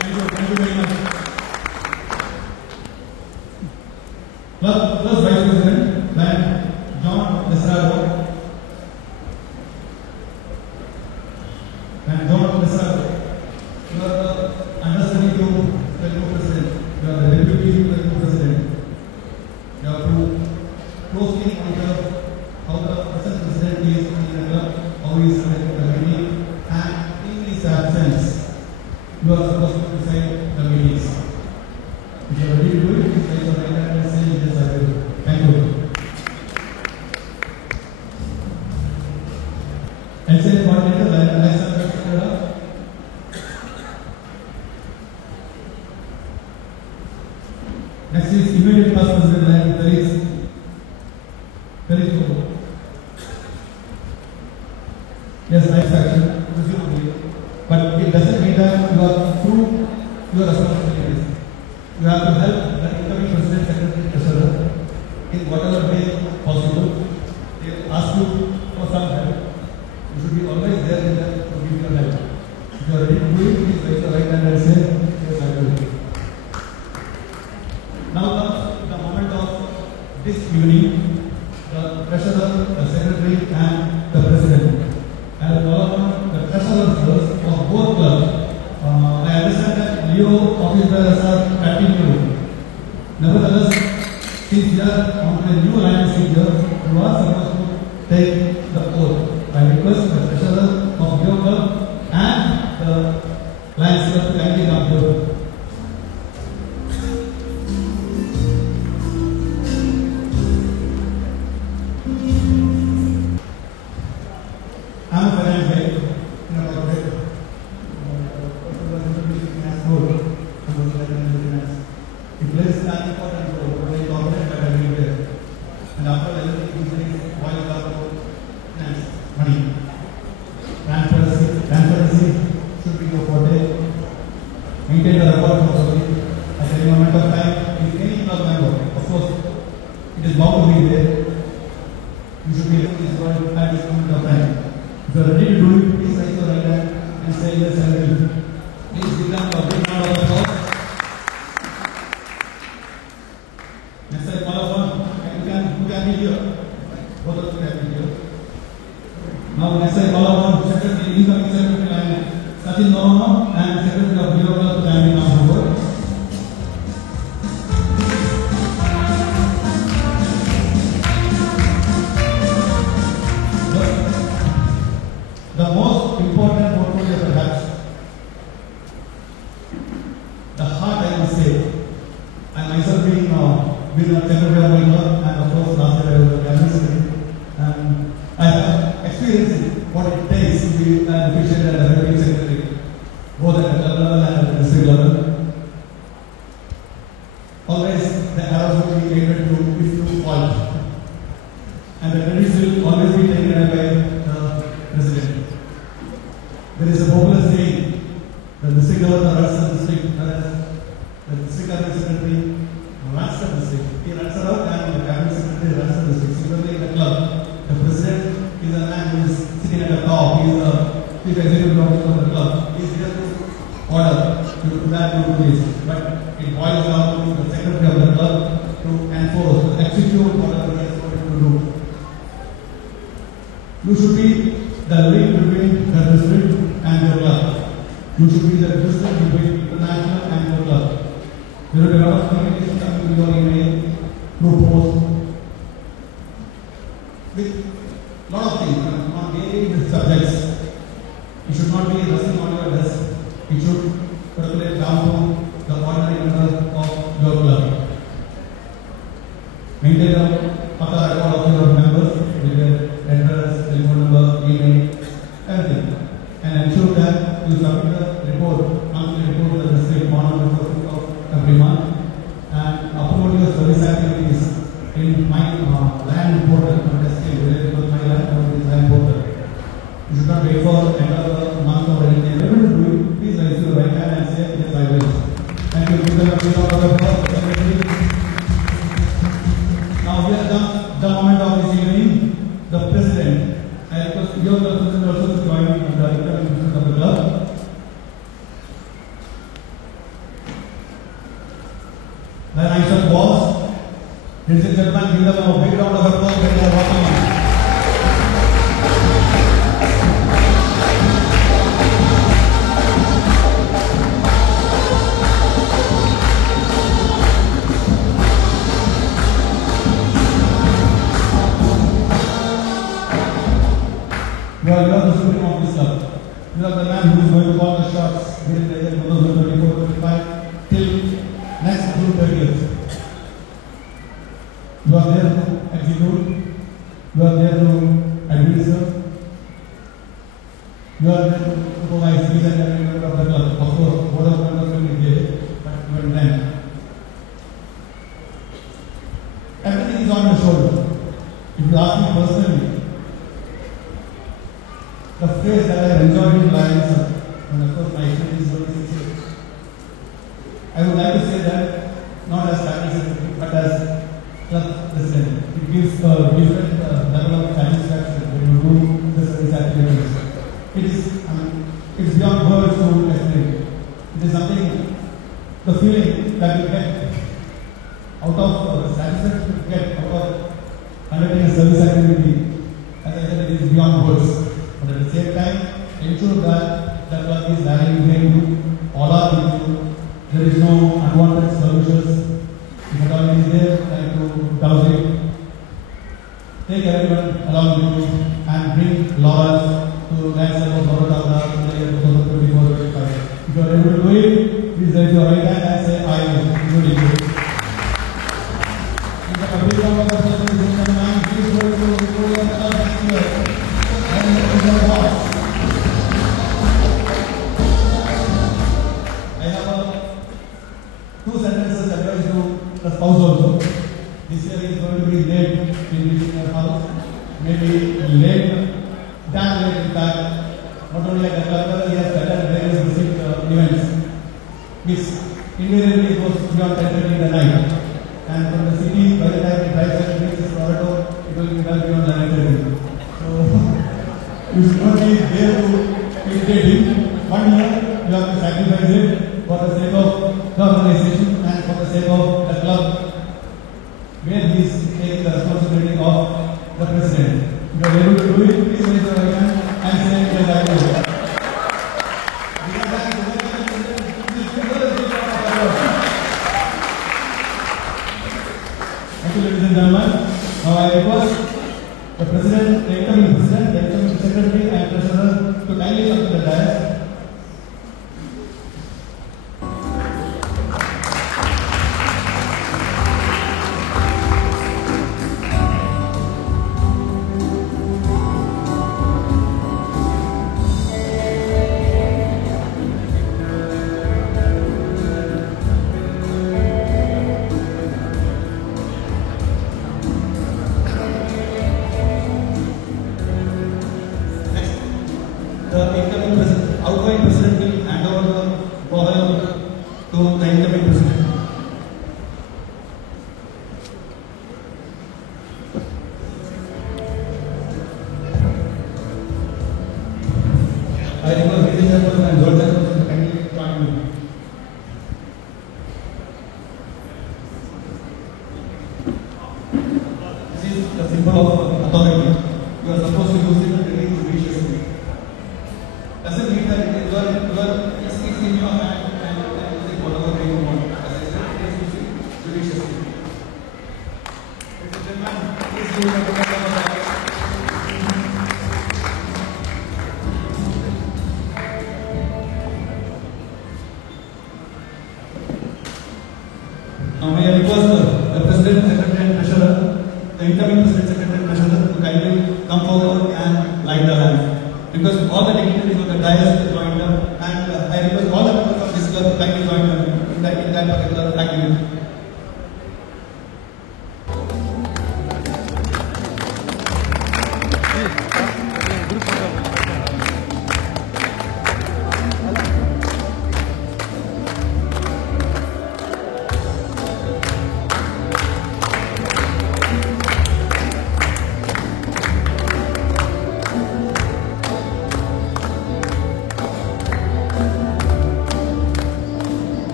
Thank you very much. Plus Vice President, then John Desrado. And John Desrado, you are the understudy to the new president. You are the deputy to the new president. You have to closely monitor how the present president is in the club, how he is conducting the meeting, and in his absence, you are supposed to decide the meetings. If you are ready to do it, please raise your right hand and say yes, I will. Thank you. And say coordinator, Alexander Secuda. Next is immediate past president, and Felix Cobo. Yes, satisfaction, presumably. But it doesn't mean that you are through your responsibilities. You have to help the incoming president, secretary, treasurer in whatever way possible. They ask you for some help. You should be always there in them to give your help. If you are ready to do it, please raise your right hand and say, yes, I will. Now comes the moment of this evening. The treasurer, the secretary, and the president. I will call upon the treasurers first of both clubs. I understand that Leo office bearers are continuing. Nevertheless, since we are on a new line procedure, you are supposed to take the oath. I request the treasurer of your club and the Lions Club to kindly come forward. I'm a finance guy in a corporate. It plays an important role in corporate but everywhere. And after everything, these days, boils down to finance, money. Transparency should be your forte. Maintain the record properly at any moment of time. If any club member, of course, it is bound to be there. You should be able to this world at this moment of time. If you are ready to do it, please raise your right hand and say yes, I will. Please give them a big round of applause. Next I call upon, who can be here? Both of you can be here. Now next I call upon Secretary, incoming Secretary and Sachin Norma and Secretary of Bureau Club to kindly come forward. been a secretary of my club, and of course last year I was a cabinet secretary. And I have experienced what it takes to be an efficient and effective secretary, both at the club level and at the district level. Always the arrows will be aimed to if you fault, and the credits will always be taken away by the president. There is a popular saying: the district governor runs the district, whereas the district cabinet secretary runs the district. He runs around, and the cabinet secretary runs the district. Similarly, in the club, the president is a man who is sitting at the top. He is the chief executive officer of the club. He is there to order, to do that, to do this. But it boils down to the secretary of the club to enforce, to execute whatever he has told him to do. You should be the link between the district and your club. You should be the district between international and your club. There will be a lot of communication coming to your email, through post, with a lot of things on daily subjects. You should not be rushing on your desk. You should percolate down to the ordinary member of your club. Maintain a proper record of your members with their address, telephone number, email, everything. And ensure that you submit the report, monthly report to the district on the first week of every month. And upload your service activities in my land portal, related to my land portal. You should not wait for the end of the month or anything. If you do it, please raise your right hand and say, yes, I will. Thank you. Now we are the moment of this evening. The president, I request your president also to join the interview of the club. The nice of boss, ladies and gentlemen, give them a big round of applause when they are walking in. You are the supreme officer. You are the man who is going to call the shots during the year 2024-25 till next June 30th. You are there to execute. You are there to administer. You are there to supervise each and every member of the club. Of course, board of members will be there, but even then, everything is on your shoulder. If you ask me personally, the phrase that I have enjoyed in life, and of course my experience is only 6 years. I would like to say that not as cabinet secretary, but as club president. It gives a different level of satisfaction when you do the service activities. It's beyond words to explain. It is something, the feeling that you get out of the satisfaction you get out of conducting a service activity. As I said, it is beyond words. But at the same time, ensure that the club is valuing behind you, all are with you. There is no unwanted solutions. If at all is there, try to douse it. Take everyone along with you and bring laurels to lands of Baroda in the year 2024-25. If you are able to do it, please raise your right hand and say, I will. Good evening. In the public round of the presentation, please go to the next year. I have two sentences advice to the spouse also. This year is going to be late in reaching your house. Maybe late, damn late in fact. Not only at the club level, he has attended various district events, which invariably goes beyond 10:30 in the night. And from the city, by the time he drives and reaches Toronto, it will be well beyond 9:30. So, you should not be there to irritate him. 1 year, you have to sacrifice it for the sake of the organization and for the sake of the club, where he is taking the responsibility of the president. If you are able to do it, please raise your right hand and say, yes, I will. Thank you, ladies and gentlemen. Now I request the president, the incoming secretary and treasurer to kindly come to the dais. outgoing president will hand over the ball to the incoming president. I request Vijay Chairperson and George Chairperson to kindly join me. This is the symbol of authority. You are supposed to use it very judiciously. Doesn't mean that you are it's in your hand and you can use it whatever way you want. As I said, please use it judiciously. Ladies and gentlemen, please use the Now may I request the President, Secretary and Treasurer, the incoming President, Secretary and Treasurer to kindly come forward and light the lamp. Because all the dignitaries of the dais joined up, and I request all the members of this club to kindly join them in that particular activity.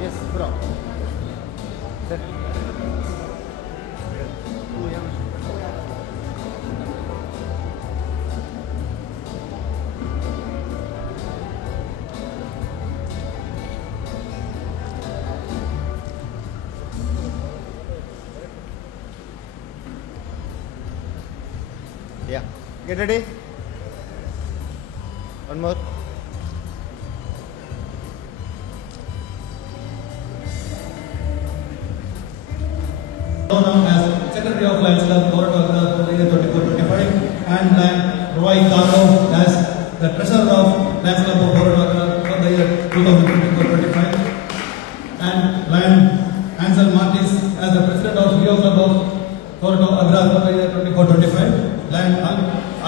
Yes, bro. Yeah. Get ready. One more. Now as Secretary of Lions Club, Gauravagara for the year 24-25, and Roy Karno as the Treasurer of Lions Club of Gauravagara for the year 2024-25, and Lion Ansel Martis as the President of Rio Club of Gauravagara for the year 24-25, Lion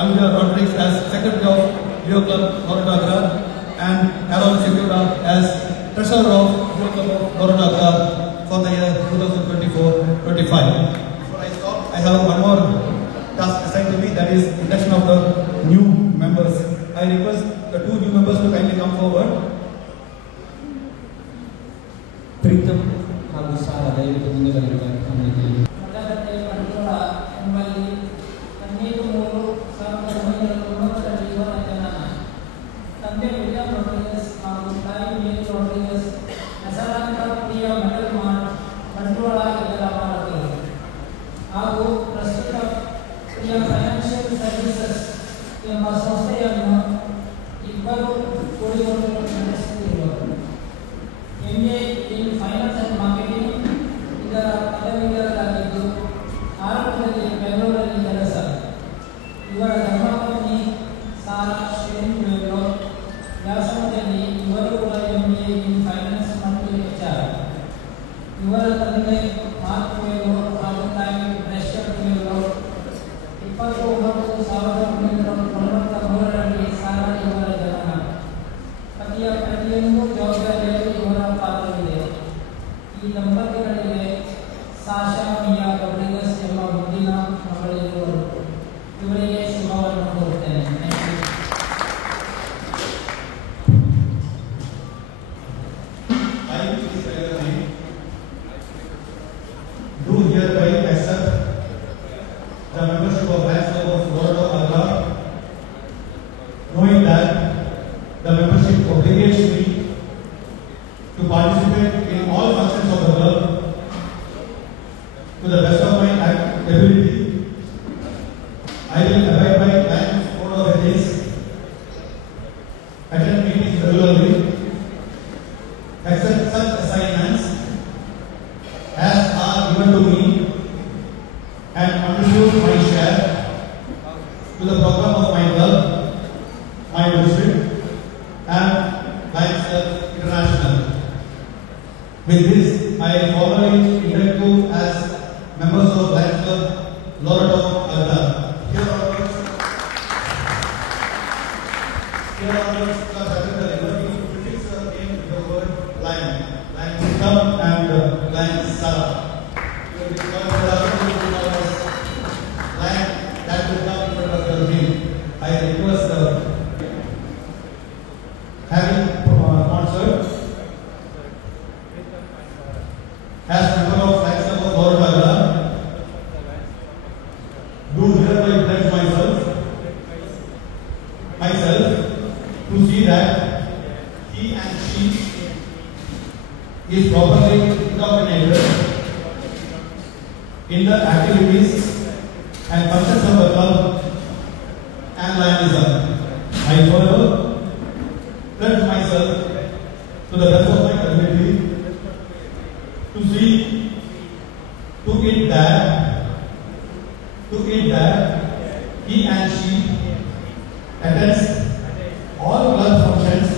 Alvia Rodriguez as Secretary of Rio Club Gauravagara, and Aaron Segura as Treasurer of Rio Club of Gauravagara for the year 2024-25. Before I stop, I have one more task assigned to me, that is induction of the new members. I request the two new members to kindly come forward. Preetham ಹಾಗೂ ಸಾರ ದಯವಿಟ್ಟು ಮುಂದೆ ಬರಬೇಕಾಗಿ ಗಮನಿಸಿ. ತಂದೆ William Rodrigues ಹಾಗೂ ತಾಯಿ ಮೇರಿ Rodrigues ಹೆಸರಾಂತ ಪ್ರಿಯ medal ಬಂಡವಾಳ ಮಾಲಕರು ಹಾಗೂ ಪ್ರಸ್ತುತ ಪ್ರಿಯ ಫೈನಾನ್ಷಿಯಲ್ ಸರ್ವಿಸಸ್ ಎಂಬ ಸಂಸ್ಥೆಯನ್ನು ಇಬ್ಬರು ಕೂಡಿಕೊಂಡು ನಡೆಸುತ್ತಿರುವರು. MA in finance and marketing ಇದರ ಪದವೀಧರರಾಗಿದ್ದು ಆರಂಭದಲ್ಲಿ ಬೆಂಗಳೂರಲ್ಲಿ ಕೆಲಸ. ಇವರ ಧರ್ಮಪತ್ನಿ ಸಾರಾ ಶ್ರೀನಿವಾಸ್ ವ್ಯಾಸಂಗದಲ್ಲಿ ಇವರು ಕೂಡ MA ಇನ್ ಫೈನಾನ್ಸ್ ಮತ್ತು HR. ಇವರ ತಂದೆ ಮಾರ್ಕ್ ವೇಲೋ ಹಾಗೂ ತಾಯಿ ಬ್ರೆಷರ್ ವೇಲೋ 29/1993ರಲ್ಲಿ ಸಾರಾ ಇವರ ಜನನ. ಪತಿಯ ಪ್ರತಿಯೊಂದು ಜವಾಬ್ದಾರಿಯಲ್ಲಿ ಇವರ ಪಾತ್ರವಿದೆ. ಈ ದಂಪತಿಗಳಿಗೆ ಸಾಶಾ ಮಿಯಾ ರೋಡ್ರಿಗಸ್ ಎಂಬ ಮುದ್ದಿನ ಮಗಳಿರುವರು. ಇವರಿಗೆ ಶುಭವನ್ನು ಕೋರುತ್ತೇನೆ. knowing that the membership obligates me to participate in all functions of the club to the best of my ability. I will abide by Lions Code of Ethics, attend meetings regularly, accept such assignments as are given to me, and contribute my share to the program of my club, my district, and Lions Club International. With this, I formally induct you as members of Lions Club Loreto Agda. Here onwards, club has been the liberty to prefix the name with the word Lion, Lion Club and Lion Sala. You will be called Lion that will come in front of your name. I request having concert as member of Lions Club of Loreto Agda, do hereby pledge myself to see that he and she is properly indoctrinated in the activities and functions of the club and Lionism. I further pledge myself to the best of my ability to see to it that he and she attends all club functions.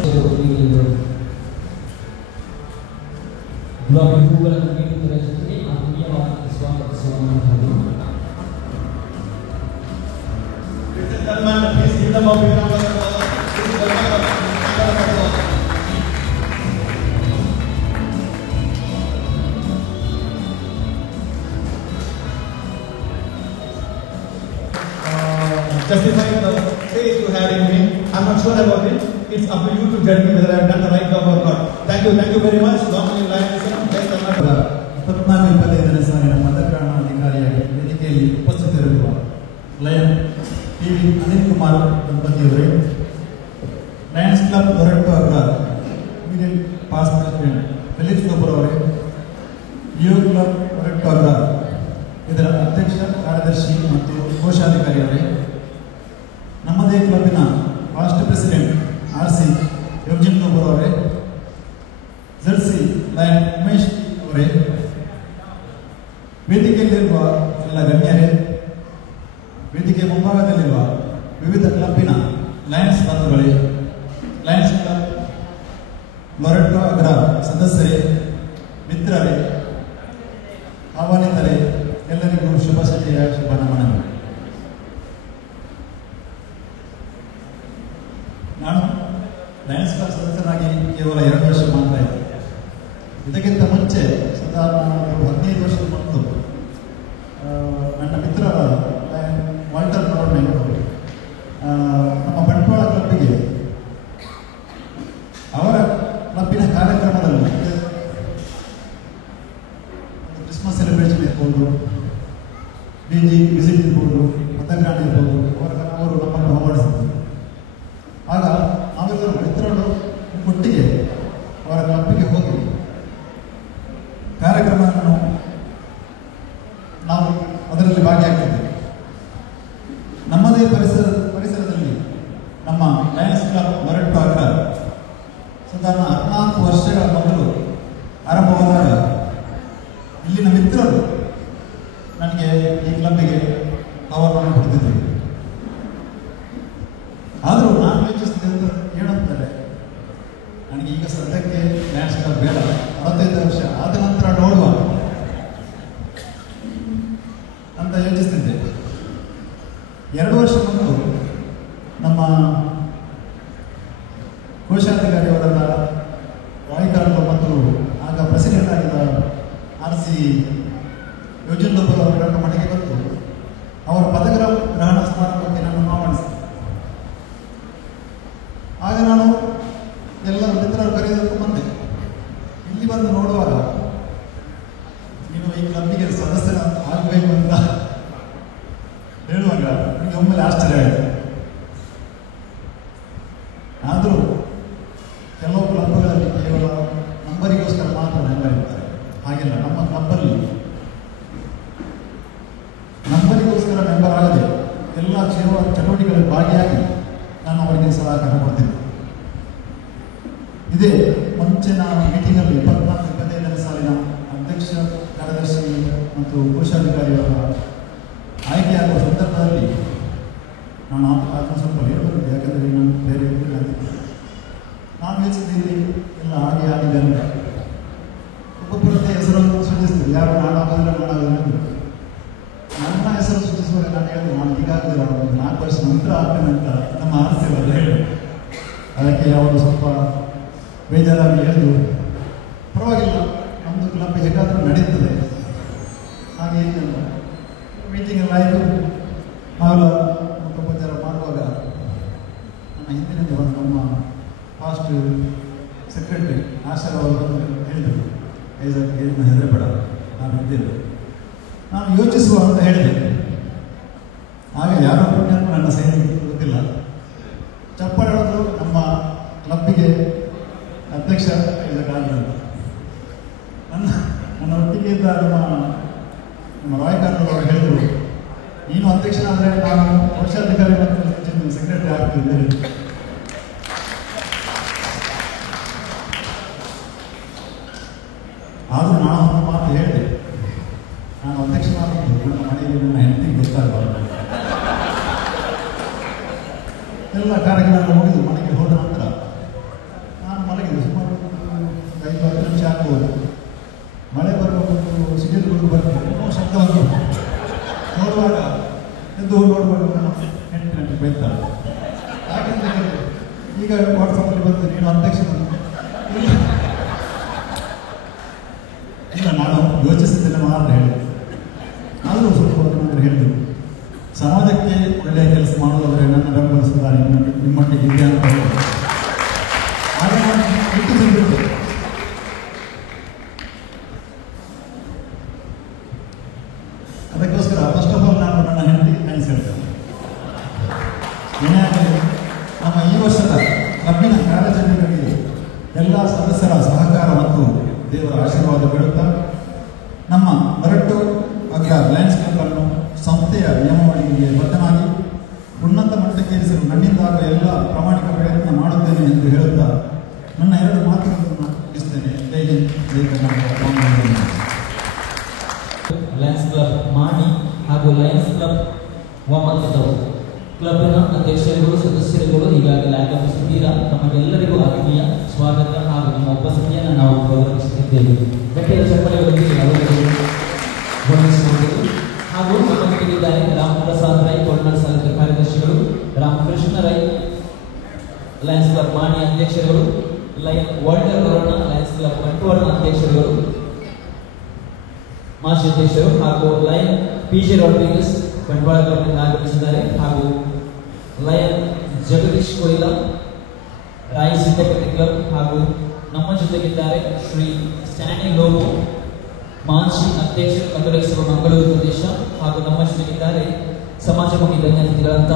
ಬ್ಲಾಕ್ ಹೂಗಳನ್ನು ನೀಡುವುದರ ಜೊತೆಗೆ ಆತ್ಮೀಯವಾದ ಸ್ವಾಗತವನ್ನು ಮಾಡಿ. Ladies and gentlemen, please give them a big round of applause. Justifying the faith you had in me, I'm not sure about it. It's up to you to judge me whether I've done the right job or not. Thank you very much. Long live Lionism. Jai Karnataka. 24-25ನೇ ಸಾಲಿನ ಪದಗ್ರಹಣಾಧಿಕಾರಿಯಾಗಿ ವೇದಿಕೆಯಲ್ಲಿ ಉಪಸ್ಥಿತರಿರುವ lion TV Anil Kumar ದಂಪತಿಯವರೇ, Lions club Loreto Agra immediate past president Felix Lobo ಅವರೇ, Leo club Loreto Agra ಇದರ ಅಧ್ಯಕ್ಷ ಕಾರ್ಯದರ್ಶಿ ಮತ್ತು ಕೋಶಾಧಿಕಾರಿಯವರೇ, ನಮ್ಮದೇ ಕ್ಲಬ್ಬಿನ past president RC Eugene Lobo ಅವರೇ, ಜರ್ಸಿ ಲಯನ್ ಉಮೇಶ್ ಅವರೇ, ವೇದಿಕೆಯಲ್ಲಿರುವ ಎಲ್ಲ ಗಣ್ಯರೇ, ವೇದಿಕೆ ಮುಂಭಾಗದಲ್ಲಿರುವ ವಿವಿಧ ಕ್ಲಬ್ಬಿನ ಲಯನ್ಸ್ ಬಂಧುಗಳೇ, ಲಯನ್ಸ್ ಕ್ಲಬ್ ಲೊರೆಟೊ ಅಗ್ರ ಸದಸ್ಯರೇ, ಮಿತ್ರರೇ, ಆಹ್ವಾನಿತರೇ, ಎಲ್ಲರಿಗೂ ಶುಭ ಸಂಜೆಯ ಶುಭ ನಮನಗಳು. ನಾನು ಲಯನ್ಸ್ ಕ್ಲಬ್ ಸದಸ್ಯನಾಗಿ ಕೇವಲ 2 ವರ್ಷ ಮಾತ್ರ ಇದೆ. ಇದಕ್ಕಿಂತ ಮುಂಚೆ ಸಾಧಾರಣ 15 ವರ್ಷದ ಮೊದಲು ನನ್ನ ಮಿತ್ರರಾದ ವಾಲ್ಟರ್ ನವರ್ಮನ್ ಅವರು ನಮ್ಮ ಬಂಟ್ವಾಳ ಕ್ಲಬ್ಬಿಗೆ ಅವರ ಕ್ಲಬ್ಬಿನ ಕಾರ್ಯಕ್ರಮದಲ್ಲಿ ಕ್ರಿಸ್ಮಸ್ ಸೆಲೆಬ್ರೇಷನ್ ಇರ್ಬೋದು, BG ವಿಸಿಟ್ ಇರ್ಬೋದು, ಪದಗ್ರಹಣ ಇರ್ಬೋದು, ಅವರು ನಮ್ಮನ್ನು ಆಹ್ವಾನಿಸಿದರು. ಆಗ ನಾವೆಲ್ಲರೂ ಮಿತ್ರರು ಒಟ್ಟಿಗೆ ಅವರ ಕ್ಲಬ್ಬಿಗೆ ಹೋಗಿ ಕಾರ್ಯಕ್ರಮವನ್ನು ನಾವು ಅದರಲ್ಲಿ ಭಾಗಿಯಾಗ್ತಿದ್ದೇವೆ. ನಮ್ಮದೇ ಪರಿಸರದಲ್ಲಿ ನಮ್ಮ ಲಯನ್ಸ್ ಕ್ಲಬ್ ಲೊರೆಟೊ ಅಗ್ರ ಸಾಧಾರಣ 14 ವರ್ಷಗಳ ಮೊದಲು ಆರಂಭವಾದಾಗ ಇಲ್ಲಿನ ಮಿತ್ರರು ನನಗೆ ಈ ಕ್ಲಬ್ಬಿಗೆ ಆಹ್ವಾನವನ್ನು ಕೊಡ್ತಿದ್ದರು. ಆದರೂ ನಾನು ಯೋಚಿಸಿದೆ ಏನಂತಾರೆ, ನನಗೆ ಈಗ ಸದ್ಯಕ್ಕೆ ಲಯನ್ಸ್ ಕ್ಲಬ್ ಬೇಡ, 45 ವರ್ಷ ಆದ ನಂತರ ನೋಡುವ ಅಂತ ಯೋಚಿಸ್ತಿದ್ದೆ. 2 ವರ್ಷ ಮೊದಲು ನಮ್ಮ ಕೋಶಾಧಿಕಾರಿಯವರಾದ ವಾಯುಕಾರಕ ಮತ್ತು ಆಗ ಪ್ರೆಸಿಡೆಂಟ್ ಆಗಿದ್ದ RC ಯೋಜಿನ್ ಲೋಬರ್ ಅವರು ನನ್ನ ಮನೆಗೆ ಬಂದು ಅವರ ಪದಗ್ರಹಣ ಸಮಾರಂಭಕ್ಕೆ ನನ್ನನ್ನು ಆಹ್ವಾನಿಸಿದರು. ಆಗ ನಾನು ಎಲ್ಲ ಮಿತ್ರರು ಕರೆಯೋದಕ್ಕೂ ಬಂದೆ. ಇಲ್ಲಿ ಬಂದು ನೋಡುವಾಗ ನೀನು ಈ ಕ್ಲಬ್ಬಿಗೆ ಸದಸ್ಯರ ಆಗಬೇಕು ಅಂತ ಹೇಳುವಾಗ ನನಗೆ ಒಮ್ಮೆಲೆ ಆಶ್ಚರ್ಯ ಆಯಿತು. ಆದರೂ ಕೆಲವು ಕ್ಲಬ್ಗಳಲ್ಲಿ ಕೇವಲ ನಂಬರಿಗೋಸ್ಕರ ಮಾತ್ರ ಮೆಂಬರ್ ಇರ್ತಾರೆ. ಹಾಗೆಲ್ಲ ನಮ್ಮ ಕ್ಲಬ್ಬಲ್ಲಿ ನಂಬರಿಗೋಸ್ಕರ ಮೆಂಬರ್ ಆಗದೆ ಎಲ್ಲ ಚಟುವಟಿಕೆಗಳಲ್ಲಿ ಭಾಗಿಯಾಗಿ ನಾನು ಅವರಿಗೆ ಸಹಕಾರ ಕೊಡ್ತೀನಿ. ಇದೇ ಮುಂಚಿನ ಮೀಟಿಂಗಲ್ಲಿ 24-25ನೇ ಸಾಲಿನ ಅಧ್ಯಕ್ಷ, ಕಾರ್ಯದರ್ಶಿ ಮತ್ತು ಕೋಶಾಧಿಕಾರಿಯವರ ಆಯ್ಕೆಯಾಗುವ ಸಂದರ್ಭದಲ್ಲಿ ನಾನು ಅದನ್ನು ಸ್ವಲ್ಪ ಹೇಳ್ಬೋದು, ಯಾಕಂದರೆ ನಾನು ಬೇರೆ ನಾನು ಯೋಚಿಸಿದ್ದೀನಿ ಎಲ್ಲ ಆಗಿದೆ ಅಂತ. ಒಬ್ಬೊಬ್ಬರದ್ದೇ ಹೆಸರನ್ನು ಸೂಚಿಸ್ತೀವಿ, ಯಾರು ನಾನಾಗೋದಿಲ್ಲ. ನನ್ನ ಹೆಸರು ಸೂಚಿಸುವಾಗ ನಾನು ಹೇಳಿದೆ, ನಾನು ಈಗಾಗಲೇ 4 ವರ್ಷ ನಂತರ ಆಗ್ತೇನೆ ಅಂತ ನಮ್ಮ ಆಸೆವಲ್ಲ ಹೇಳಿ. ಅದಕ್ಕೆ ಅವರು ಸ್ವಲ್ಪ ಬೇಜಾರಾಗಿ ಹೇಳಿದ್ರು, ಪರವಾಗಿಲ್ಲ ನಮ್ಮದು ಕ್ಲಬ್ ಹೇಗಾದರೂ ನಡೀತದೆ ಹಾಗೆ ಏನಿಲ್ಲ. ಮೀಟಿಂಗ್ ಆಯಿತು, ಆಗ ಉಪಚಾರ ಮಾಡುವಾಗ ನನ್ನ ಹಿಂದಿನಿಂದ ಬಂದು ನಮ್ಮ ಫಾಸ್ಟ್ ಸೆಕ್ರೆಟರಿ ಆಶಾ ಅವರು ಹೇಳಿದರು, ಏನು ಹೆದರಬೇಡ, ನಾನು ಇದ್ದೇನೆ, ನಾನು ಯೋಚಿಸುವ ಅಂತ ಹೇಳಿದೆ. ಆಗ ಯಾರೋ ಪುಣ್ಯನೂ ನನ್ನ ಸೈನಿಕ ಗೊತ್ತಿಲ್ಲ, ಚಪ್ಪಾಳೆ ಹೊಡೆದು ನಮ್ಮ ಕ್ಲಬ್ಬಿಗೆ ಅಧ್ಯಕ್ಷ ಇದಕ್ಕಾಗಲ್ಲ. ನನ್ನ ಒಟ್ಟಿಗೆ ಇದ್ದ ನಮ್ಮ ರಾಯ್ ಕಾರ್ನರ್ ಅವರು ಹೇಳಿದರು, ನೀನು ಅಧ್ಯಕ್ಷನಾದರೆ ನಾನು ಕೋಶಾಧಿಕಾರಿ ಮತ್ತು ಸೆಕ್ರೆಟರಿ ಆಗ್ತಿದ್ದೆ. ಆದರೂ ನಾನು ಒಂದು ಮಾತು ಹೇಳಿದೆ, ನಾನು ಅಧ್ಯಕ್ಷನಾಗಿದ್ದು ನನ್ನ ಮನೆಯಲ್ಲಿ ನನ್ನ ಹೆಂಡತಿಗೆ ಗೊತ್ತಾಗಬಾರ್ದು. ಎಲ್ಲ ಕಾರ್ಯಕ್ರಮ ಮುಗಿದು ಮನೆಗೆ ಹೋದ ನಂತರ ನಾನು ಮಲಗಿದೆ. ಸುಮಾರು 5-10 ನಿಮಿಷ ಆಗ್ಬೋದು. ಮಳೆ ಬರುವ ಸಿಡಿಲುಗಳು ಬರ್ತದೆ, ಏನೋ ಶಬ್ದವನ್ನು ನೋಡುವಾಗ ಎದ್ದು ನೋಡುವಾಗ ನಾನು ಹೆಂಡತಿ ಬೈತಾರೆ. ಯಾಕೆಂದರೆ ಈಗ ವಾಟ್ಸಪ್ಪಲ್ಲಿ ಬಂದು ನೀನು ಅಧ್ಯಕ್ಷನ ಇಲ್ಲ, ನಾನು ಯೋಚಿಸಿದ್ದೇನೆ ಮಾತ್ರ ಹೇಳಿ. ಆದರೂ ಸ್ವಲ್ಪ ಹೇಳಿದರು, ಸಮಾಜಕ್ಕೆ ಒಳ್ಳೆಯ ಕೆಲಸ ಮಾಡುವುದಾದರೆ ನನ್ನ ಬೆಂಬಲಿಸುತ್ತಾರೆ ನಿಮ್ಮೊಟ್ಟಿಗೆ ಇದೆ ಅಂತ ಹೇಳಿ. ಆಗ ನಾನು ಬಿಟ್ಟು ಸಿಗ್ಬಿಟ್ಟು ಅದಕ್ಕೋಸ್ಕರ ಫಸ್ಟ್ ಆಫ್ ಆಲ್ ನಾನು ನನ್ನ ಹೆಂಡತಿಗೆ ಥ್ಯಾಂಕ್ಸ್ ಹೇಳ್ತೇನೆ. ಏನೇ ಆಗಲಿ ನಮ್ಮ ಈ ವರ್ಷದ ಕ್ಲಬ್ಬಿನ ಕಾರ್ಯಾಚರಣೆಗಳಿಗೆ ಎಲ್ಲ ಸದಸ್ಯರ ಸಹಕಾರ ಮತ್ತು ದೇವರ ಆಶೀರ್ವಾದ ಬೀಳುತ್ತಾ ನಮ್ಮ ಹೊರಟು ಅಗ್ರ ಲಯನ್ಸ್ ಕ್ಲಬ್ ಅನ್ನು ಸಂಸ್ಥೆಯ ನಿಯಮಾವಳಿಗೆ ಬದ್ಧನಾಗಿ ಉನ್ನತ ಮಟ್ಟಕ್ಕೇರಿಸಲು ನನ್ನಿಂದಾಗುವ ಎಲ್ಲ ಪ್ರಾಮಾಣಿಕ ಪ್ರಯತ್ನ ಮಾಡುತ್ತೇನೆ ಎಂದು ಹೇಳುತ್ತಾ ನನ್ನ 2 ಮಾತುಗಳನ್ನು ಮುಗಿಸ್ತೇನೆ. ಜೈ ಹಿಂದ್, ಜೈ ಕರ್ನಾಟಕ. ಲಯನ್ಸ್ ಕ್ಲಬ್ ಮಾಣಿ ಹಾಗೂ ಲಯನ್ಸ್ ಕ್ಲಬ್ ವಾಮಂತದವರು ಕ್ಲಬ್ನ ಅಧ್ಯಕ್ಷರುಗಳು, ಸದಸ್ಯರುಗಳು ಈಗಾಗಲೇ ಆಗಮಿಸಿದ್ದೀರಾ. ತಮಗೆಲ್ಲರಿಗೂ ಆತ್ಮೀಯ ಸ್ವಾಗತ ಹಾಗೂ ನಿಮ್ಮ ಉಪಸ್ಥಿತಿಯನ್ನು ನಾವು ಗೌರವಿಸುತ್ತಿದ್ದೇವೆ. ಗಟ್ಟಿಯ ಚಪ್ಪಲಿಗಳೊಂದಿಗೆ ಗೌರವಿಸುವುದು ಹಾಗೂ ನಮ್ಮೊಂದಿಗಿದ್ದಾರೆ ರಾಮಪ್ರಸಾದ್ ರೈ, ಕೊಡನಾಡು ಸಾಲಿನ ಕಾರ್ಯದರ್ಶಿಗಳು, ರಾಮಕೃಷ್ಣ ರೈ ಲಯನ್ಸ್ ಕ್ಲಬ್ ಮಾಣಿ ಅಧ್ಯಕ್ಷರುಗಳು, ವಾಲ್ಟರ್ ರೋಣ ಲಯನ್ಸ್ ಕ್ಲಬ್ ಬಂಟ್ವಾಳನ ಅಧ್ಯಕ್ಷರುಗಳು, ಮಾಜಿ ಅಧ್ಯಕ್ಷರು ಹಾಗೂ ಲಯನ್ PJ ರಾಡ್ರಿಗಸ್ ಬಂಟ್ವಾಳ ಕ್ಲಬ್ನಿಂದ ಆಗಮಿಸಿದ್ದಾರೆ. ಹಾಗೂ ಲಯನ್ ಜಗದೀಶ್ ಕೊಯ್ಲಾ ರಾಯಿ ಸಿದ್ದಕಟ್ಟಿ ಕ್ಲಬ್ ಹಾಗೂ ನಮ್ಮ ಜೊತೆಗಿದ್ದಾರೆ ಶ್ರೀ ಸ್ಟ್ಯಾನಿ ಲೋಬೋ ಮಾಜಿ ಅಧ್ಯಕ್ಷರು ಕಥೋಲಿಕ ಮಂಗಳೂರು ಪ್ರದೇಶ. ಹಾಗೂ ನಮ್ಮ ಜೊತೆಗಿದ್ದಾರೆ ಸಮಾಜಮುಖಿ ಧನ್ಯತಿಗಳಂತ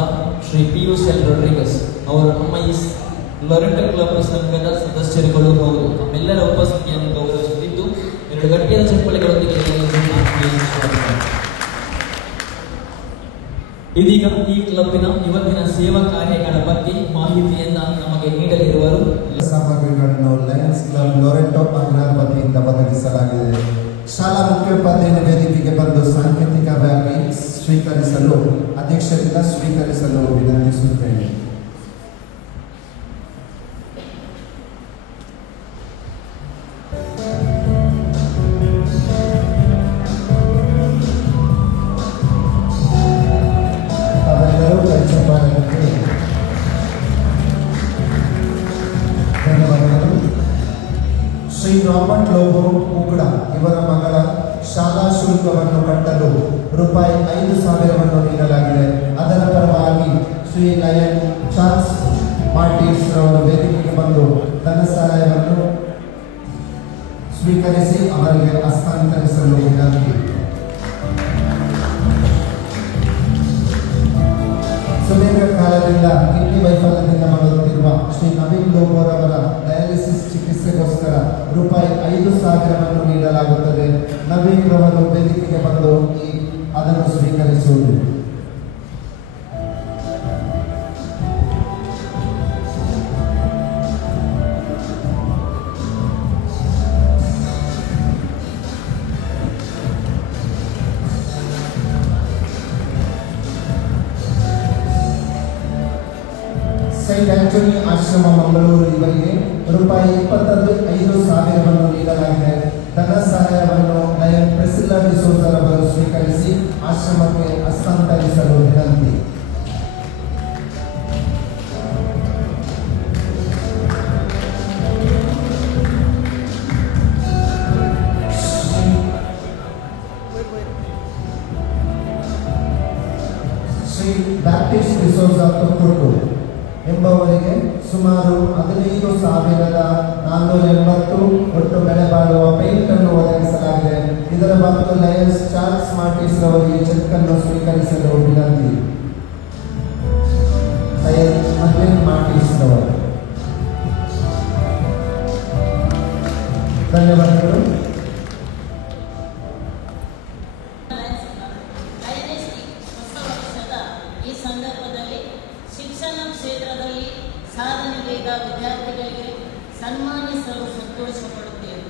ಶ್ರೀ PUCL ರಾಡ್ರಿಗಸ್ ಅವರು ನಮ್ಮ ಈ ಲೊರೆಟೋ ಕ್ಲಬ್ ಸಂಘದ ಸದಸ್ಯರುಗಳು. ಹೌದು, ನಮ್ಮೆಲ್ಲರ ಉಪಸ್ಥಿತಿಯನ್ನು ಗೌರವಿಸುತ್ತಿದ್ದು 2 ಗಟ್ಟಿಯ ಚಪ್ಪಲಿಗಳೊಂದಿಗೆ ಇದೀಗ ಈ ಕ್ಲಬ್ಬಿನ ಇವತ್ತಿನ ಸೇವಾ ಕಾರ್ಯಗಳ ಬಗ್ಗೆ ಮಾಹಿತಿಯನ್ನ ನಮಗೆ ನೀಡಲಿರುವರು. ಸಾಮಗ್ರಿಗಳನ್ನು ಲಯನ್ಸ್ ಕ್ಲಬ್ ಲೊರೆಟೋ ಅಗ್ರಹಾರ ವತಿಯಿಂದ ಒದಗಿಸಲಾಗಿದೆ. ಶಾಲಾ ಮುಖ್ಯೋಪಾಧ್ಯಾಯರ ವೇದಿಕೆಗೆ ಬಂದು ಸಾಂಕೇತಿಕವಾಗಿ ಅಧ್ಯಕ್ಷರಿಂದ ಸ್ವೀಕರಿಸಲು ವಿನಂತಿಸುತ್ತೇನೆ. ಶ್ರೀ ರಾಬರ್ಟ್ ಲೋಬೋ ಉಗ್ಡ ಇವರ ಮಗಳ ಶಾಲಾ ಶುಲ್ಕವನ್ನು ಕಟ್ಟಲು ₹5,000 ನೀಡಲಾಗಿದೆ. ಅದರ ಪರವಾಗಿ ಶ್ರೀ ಲಯನ್ ಚಾರ್ಲ್ಸ್ ಮಾರ್ಟಿನ್ಸ್ ರವರು ವೇದಿಕೆಗೆ ಬಂದು ಧನ ಸಹಾಯವನ್ನು ಸ್ವೀಕರಿಸಿ ಅವರಿಗೆ ಹಸ್ತಾಂತರಿಸಲು ವಿನಂತಿ. ಸುದೀರ್ಘ ಕಾಲದಿಂದ ಕಿಡ್ನಿ ವೈಫಲ್ಯದಿಂದ ಬಳಲುತ್ತಿರುವ ಶ್ರೀ 5,000 ನೀಡಲಾಗುತ್ತದೆ. ನವೀನ್ ರವರು ವೇದಿಕೆಗೆ ಬಂದು ಅದನ್ನು ಸ್ವೀಕರಿಸುವುದು. ಸೈಂಟ್ ಆಂಟೋನಿ ಆಶ್ರಮ ಮಂಗಳೂರು ಇವರಿಗೆ ರೂಪಾಯಿ 25,000 ನೀಡಲಾಗಿದೆ. ಧನ ಸಹಾಯವನ್ನು ಲಯನ್ ಪ್ರೆಸಿಲ್ಲಾ ಡಿಸೋಜಾ ಅವರು ಸ್ವೀಕರಿಸಿ ಆಶ್ರಮಕ್ಕೆ ಹಸ್ತಾಂತರಿಸಲು ವಿನಂತಿ. ಶ್ರೀ ಬ್ಯಾಪ್ಟಿಸ್ಟ್ ಡಿಸೋಜಾ ತೊಕ್ಕೊಟ್ಟು ಎಂಬವರಿಗೆ ಸುಮಾರು 15,480 ಒಟ್ಟು ಬೆಲೆ ಬಾಳುವ ಪೇಂಟ್ ಅನ್ನು ಒದಗಿಸಲಾಗಿದೆ. ಇದರ ಬದಲು ಲಯನ್ಸ್ ಚಾರ್ಲ್ಸ್ ಮಾರ್ಟಿಸ್ ರವರಿಗೆ ಚೆಕ್ ಅನ್ನು ಸ್ವೀಕರಿಸಲು ವಿನಂತಿ. ಲಯನ್ಸ್ ಮಹ್ಲಿನ್ ಮಾರ್ಟಿಸ್ ರವರು. ಧನ್ಯವಾದಗಳು. ಈ ಸಂದರ್ಭದಲ್ಲಿ ಶಿಕ್ಷಣ ಕ್ಷೇತ್ರದಲ್ಲಿ ಸಾಧನೆಗೈದ ವಿದ್ಯಾರ್ಥಿಗಳಿಗೆ ಸನ್ಮಾನಿಸಲು ಸಂತೋಷ ಪಡುತ್ತೇವೆ.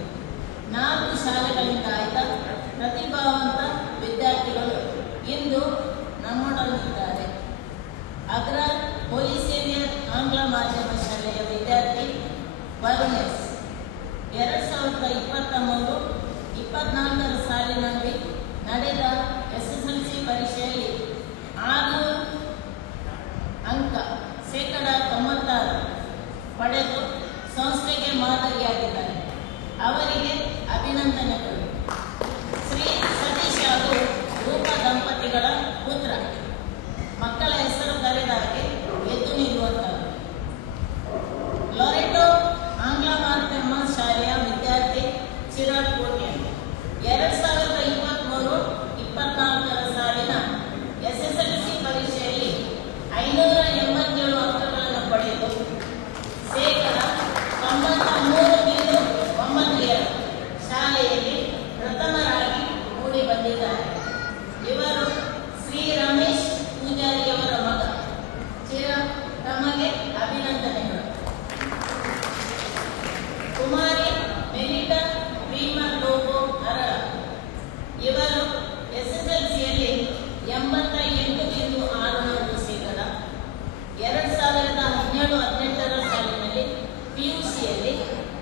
4 ಶಾಲೆಗಳಿಂದ ಆಯ್ದ ಪ್ರತಿಭಾವಂತ ವಿದ್ಯಾರ್ಥಿಗಳು ಇಂದು ನಮ್ಮೊಡನಿದ್ದಾರೆ. ಅಗ್ರಾರ್ ಹೋಲಿ ಸೇವಿಯರ್ ಆಂಗ್ಲ ಮಾಧ್ಯಮ ಶಾಲೆಯ ವಿದ್ಯಾರ್ಥಿ ವರುಣೇಶ್ 2023-24 ಸಾಲಿನಲ್ಲಿ ನಡೆದ SSLC ಪರೀಕ್ಷೆಯಲ್ಲಿ 600 ಅಂಕ (96) ಪಡೆದು ಸಂಸ್ಥೆಗೆ ಮಾದರಿಯಾಗಿದ್ದಾರೆ. ಅವರಿಗೆ ಅಭಿನಂದನೆಗಳು. ಶ್ರೀ ಸತೀಶ್ ಹಾಗೂ ರೂಪ ದಂಪತಿಗಳ ಪುತ್ರ. ಮಕ್ಕಳ ಹೆಸರು ಕರೆದಾಗೆ ಎದ್ದು ನಿಲ್ಲುವಂತವರು. ಲೊರೆಟೋ ಆಂಗ್ಲ ಮಾಧ್ಯಮ ಶಾಲೆಯ ವಿದ್ಯಾರ್ಥಿ ಚಿರಾಗ್ ಕೋಟೆ 2023-24 ಸಾಲಿನ SSLC ಪರೀಕ್ಷೆಯಲ್ಲಿ 587 ಅಂಕಗಳನ್ನು ಪಡೆದು ಶೇಕಡ 93.92 ಶಾಲೆಯಲ್ಲಿ ಪ್ರಥಮರಾಗಿ ಮೂಡಿ ಬಂದಿದ್ದಾರೆ. ಇವರು ಶ್ರೀ ರಮೇಶ್ ಪೂಜಾರಿಯವರ ಮಗ. ತಮಗೆ ಅಭಿನಂದನೆಗಳು. ಕುಮಾರಿ ಮೆಲಿಟಾ ಪ್ರೀಮರ್ ಲೋಗೋ ಅರಳ ಇವರು SSLCಯಲ್ಲಿ 88.64 ಶೇಕಡ, 2017-18 ಸಾಲಿನಲ್ಲಿ PUCಯಲ್ಲಿ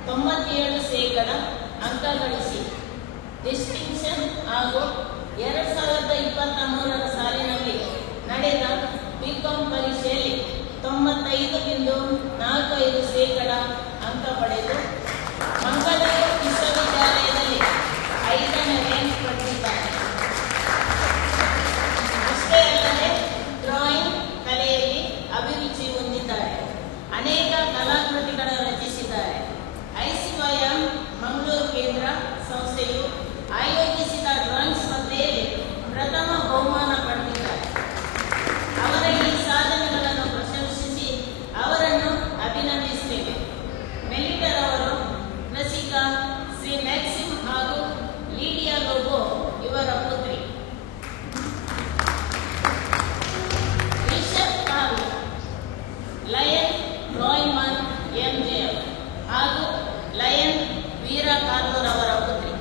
97 ಶೇಕಡ ಅಂಕ ಗಳಿಸಿ ಡಿಸ್ಟಿಂಕ್ಷನ್ ಹಾಗೂ 2023 ಸಾಲಿನಲ್ಲಿ ನಡೆದ BCom ಪರೀಕ್ಷೆಯಲ್ಲಿ 95.45 ಶೇಕಡ ಅಂಕ ಪಡೆದು ಮಂಗಳೂರು ವಿಶ್ವವಿದ್ಯಾಲಯದಲ್ಲಿ 5ನೇ ರ್ಯಾಂಕ್ ಪಡೆದಿದ್ದಾರೆ. ಅಷ್ಟೇ ಅಲ್ಲದೆ ಡ್ರಾಯಿಂಗ್ ಕಲೆಯಲ್ಲಿ ಅಭಿರುಚಿ ಹೊಂದಿದ್ದಾರೆ. ಅನೇಕ ಕಲಾಕೃತಿಗಳನ್ನು ರಚಿಸಿದ್ದಾರೆ. ICYM ಮಂಗಳೂರು ಕೇಂದ್ರ ಸಂಸ್ಥೆಯು ಆಯೋಜಿಸಿದ ಡ್ರಾಯಿಂಗ್ ಸ್ಪರ್ಧೆಯಲ್ಲಿ ಪ್ರಥಮ ಬಹುಮಾನ ಪಡೆದಿದ್ದಾರೆ. ಅವರ ಈ ಸಾಧನೆಗಳನ್ನು ಪ್ರಶಂಸಿಸಿ ಅವರನ್ನು ಅಭಿನಂದಿಸುತ್ತೇವೆ. ಮೆಲಿಟರ್ ಅವರು ರಸಿಕಾ ಶ್ರೀ ಮ್ಯಾಕ್ಸಿಮ್ ಹಾಗೂ ಲೀಡಿಯಾ ಲೋಗೋ ಇವರ ಪುತ್ರಿ. ರಿಷಬ್ ಹಾಗೂ ಲಯನ್ ರಾಯ್ಮನ್ MJF ಹಾಗೂ ಲಯನ್ ವೀರಾ ಕಾರ್ಲೂರ್ ಅವರ ಪುತ್ರಿ.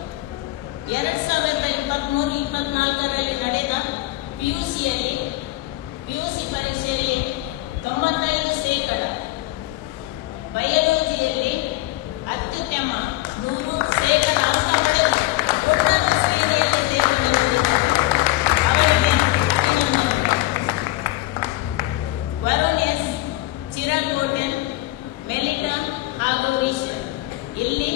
2023-24 ನಡೆದ PUC ಪರೀಕ್ಷೆಯಲ್ಲಿ 95 ಶೇಕಡ, ಬಯಾಲಜಿಯಲ್ಲಿ ಅತ್ಯುತ್ತಮ 100 ಶೇಕಡ ಅಂಕ ಪಡೆದು ಉನ್ನತ ಶ್ರೇಣಿಯಲ್ಲಿ ತೇರ್ಗಡೆಗೊಂಡಿದ್ದಾರೆ. ಅವರಿಗೆ ಅಭಿನಂದನೆಗಳು. ವರುಣೇಶ್, ಚಿರಾಗ್ ಕೋಟೆನ್, ಮೆಲಿಟಾ ಹಾಗೂ ರಿಷಬ್ ಇಲ್ಲಿ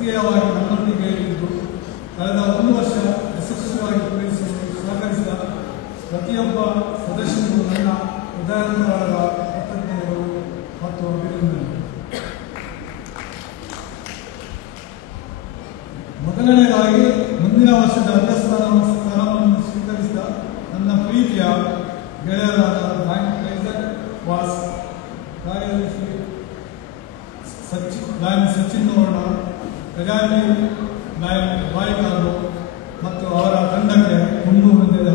ಸಕ್ರಿಯವಾಗಿ ನಮ್ಮೊಂದಿಗೆ ಇದ್ದು ಕಳೆದ 1 ವರ್ಷ ಯಶಸ್ವಿಯಾಗಿ ಪೂರೈಸಲು ಸಹಕರಿಸಿದ ಪ್ರತಿಯೊಬ್ಬ ಸದಸ್ಯರು ನನ್ನ ಹೃದಯದ ಕೃತಜ್ಞತೆಗಳು ಮತ್ತು ಅಭಿನಂದನೆ. ಮೊದಲನೆಯದಾಗಿ ಮುಂದಿನ ವರ್ಷದ ಅಧ್ಯಕ್ಷಸ್ಥಾನವನ್ನು ಸ್ವೀಕರಿಸಿದ ನನ್ನ ಪ್ರೀತಿಯ ಗೆಳೆಯರಾದ ಬ್ಯಾಂಕ್ ಐಸಕ್ ವಾಸ್, ಕಾರ್ಯದರ್ಶಿ ಸಚಿನ್ ವರ್ಣ, ಖಜಾಂಚಿ ಬಾಯ್ ಕಾರು ಮತ್ತು ಅವರ ತಂಡಕ್ಕೆ ತುಂಬು ಹೊಂದಿದ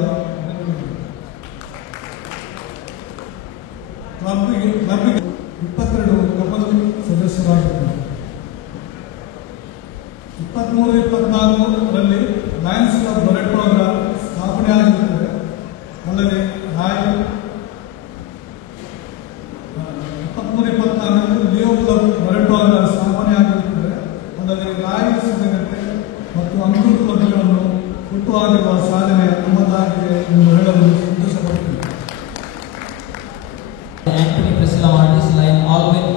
ಕ್ಲಬ್ಗೆ 22 ಕಪಲ್ ಸದಸ್ಯರಾಗಿದ್ದರು. 23-24ರಲ್ಲಿ ಲಯನ್ಸ್ ಕ್ಲಬ್ ಲೊರೆಟೊ ಸ್ಥಾಪನೆಯಾಗಿರುತ್ತದೆ. ಅಲ್ಲದೆ 23-24ರಲ್ಲಿ ಲಿಯೋ ಕ್ಲಬ್ ಲೊರೆಟೊ ಸ್ಥಾಪನೆಯಾಗಿರುತ್ತದೆ. ಅಲ್ಲದೆ ರಾಯಲ್ ಸಿದ್ಧಗಟ್ಟೆ ಮತ್ತು ಅಂಕುರ್ ಕ್ಲಬ್ಗಳನ್ನು ಹುಟ್ಟುಹಾಕಿರುವ ಸಾಧನೆ ನಮ್ಮದಾಗಿದೆ ಎಂದು ಹೇಳಲು ಸಂತೋಷಪಡುತ್ತೇನೆ. Anthony Priscilla Martis, Lion Alvin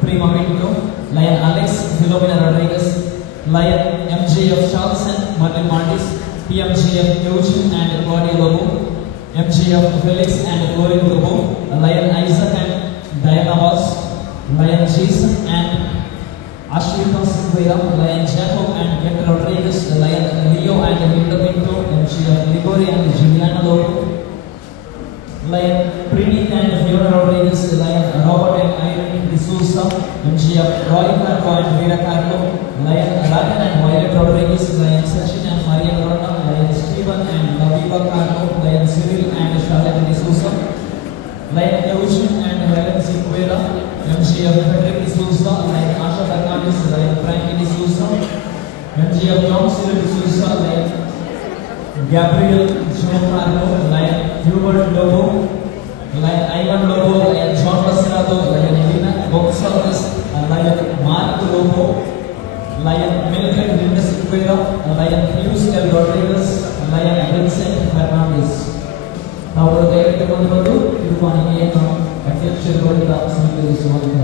Prima Pinto, Lion Alex Philomena Rodriguez, Lion MJF Charleston Martin Martis, PMGF Eugene and Claudia Lobo, MGF Felix and Gloria Lobo, Lion Isaac and Diana Walsh, Lion Jason and Ashwita Silveira, Lion Jacob and Get Rodriguez, Lion Leo and Linda Pinto, MGF Ligori and Juliana Lobo, Lion Preneet and Fiona Rodriguez, Lion Robert and Irene D'Souza, MGF Roy Carlo and Vera Carlo, Lion Rajan and Violet Rodriguez, Lion Sachin and Maria Lorna, Lion Stephen and Laviva Carlo, Lion Cyril and Charlotte D'Souza, Lion Eugene and Helen Ziquela, MGF Frederick D'Souza, Lion Asha Takadis, Lion Frankie D'Souza, MGF John Cyril D'Souza, Lion Gabriel Giancarlo, Lion Hubert Lobo, Lion Ivan Lobo, Lion John Basirato, Lion Elena Gonçalves, Lion Mark Lobo, Lion Mildred Linda Silveira, Lion Pius L. Rodriguez, Lion Vincent Fernandez. ನಾವು ದಯವಿಟ್ಟು ಬಂದು ತಿರುಪಾಣಿಗೆಯನ್ನು ಅಧ್ಯಕ್ಷರುಗಳಿಂದ ಸ್ವೀಕರಿಸುವಂತಹ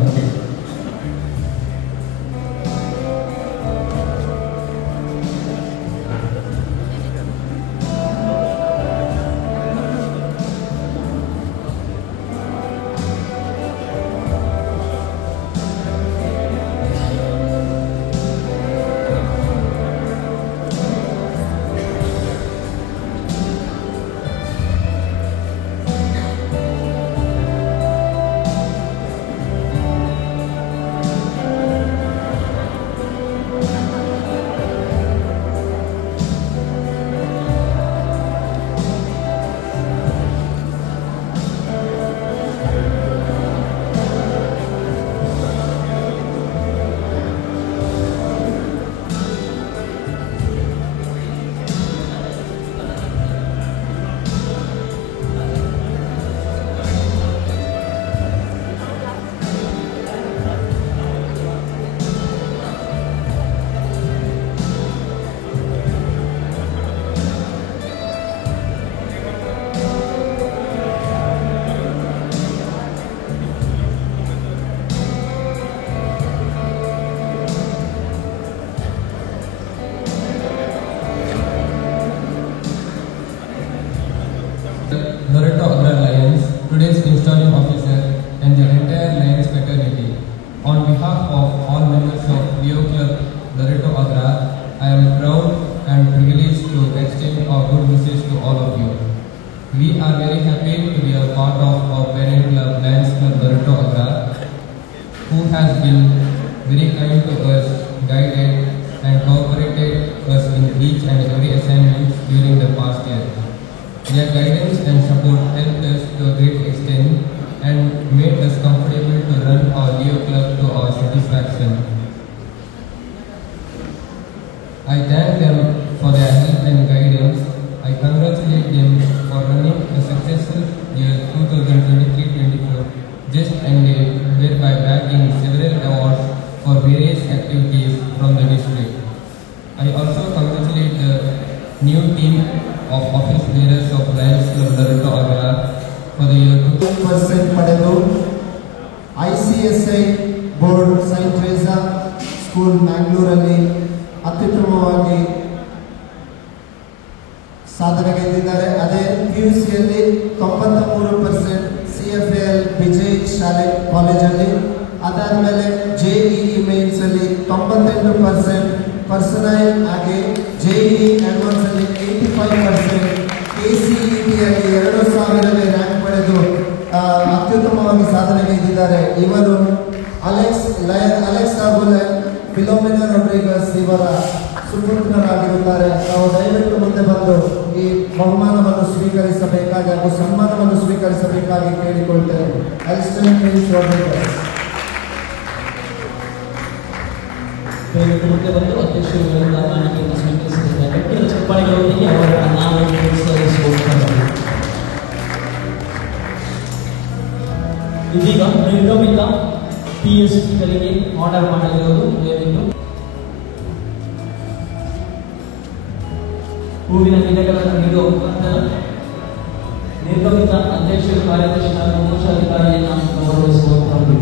Loreto Agra Lions, today's installing officer, and the entire Lions fraternity. On behalf of all members of Leo Club Loreto Agra, I am proud and privileged to extend our good wishes to all of you. We are very happy to be a part of our parent club, Lions Club Loreto Agra, who has been very kind to us, guided and cooperated us in each and every assignment during the past year. Their guidance and support helped us to a great extent and made us comfortable to run our Leo Club to our satisfaction. I thank them for their help and guidance. I congratulate them for running a successful year 2023-24 just ended, thereby bagging several awards for various activities from the district. I also congratulate the new team of office bearers of Lions Club Loreto Agra for the year 2% ಪಡೆದು ICSI board Saint ಟ್ರೇಸಾ school ಮ್ಯಾಂಗ್ಳೂರಲ್ಲಿ ಅತ್ಯುತ್ತಮವಾಗಿ ಸಾಧನೆಗೈದಿದ್ದಾರೆ. ಅದೇ PUCಯಲ್ಲಿ 93%, CFAL Vijay ಶಾಲೆ ಕಾಲೇಜಲ್ಲಿ. ಅದಾದಮೇಲೆ JEE ಮೇನ್ಸಲ್ಲಿ 98%, ಪರ್ಸನೈಲ್ ಹಾಗೆ JEE ಅಡ್ವಾನ್ಸಲ್ಲಿ 85%, KCETಯಲ್ಲಿ 2000ನೇ rank ಪಡೆದು ಅತ್ಯುತ್ತಮವಾಗಿ ಸಾಧನೆಗೈದಿದ್ದಾರೆ. ಇವರು ಅಲೆಕ್ಸ್ ಹಾಗೂ ಫಿಲೋಮಿನಾ ರೊಡ್ರಿಗಸ್ ಇವರ ಸುಪುತ್ರರಾಗಿರುತ್ತಾರೆ. ನಾವು ದಯವಿಟ್ಟು ಮುಂದೆ ಬಂದು ಈ ಬಹುಮಾನವನ್ನು ಸ್ವೀಕರಿಸಬೇಕಾಗಿ ಹಾಗೂ ಸನ್ಮಾನವನ್ನು ಸ್ವೀಕರಿಸಬೇಕಾಗಿ ಕೇಳಿಕೊಳ್ತೇವೆ. ಅಲಿಸ್ಟನ್ ಫಿಲಿಪ್ಸ್ ರೊಡ್ರಿಗಸ್ ದಯವಿಟ್ಟು ಮುಂದೆ ಬಂದು ಅಧ್ಯಕ್ಷರುಗಳಿಂದ ಮಾಹಿತಿಯನ್ನು ಸ್ವೀಕರಿಸಿದ್ದಾರೆ. ಚಪ್ಪಾಳೆಗಳೊಂದಿಗೆ ಅವರ ನಾಮವನ್ನು ಹೆಸರಿಸುತ್ತಾರೆ. ಇದೀಗ ನಿರ್ಗಮಿತ PSTಗಳಿಗೆ ಆರ್ಡರ್ ಮಾಡಲಿರುವುದು ದಯವಿಟ್ಟು ಹೂವಿನ ಗಿಡಗಳನ್ನು ನೀಡುವ ಮುಖಾಂತರ ನಿರ್ಗಮಿತ ಅಧ್ಯಕ್ಷರು, ಕಾರ್ಯದರ್ಶಿ ಹಾಗೂ ಕೋಶಾಧಿಕಾರಿಯನ್ನು ಗೌರವಿಸುವಂತಹದ್ದು.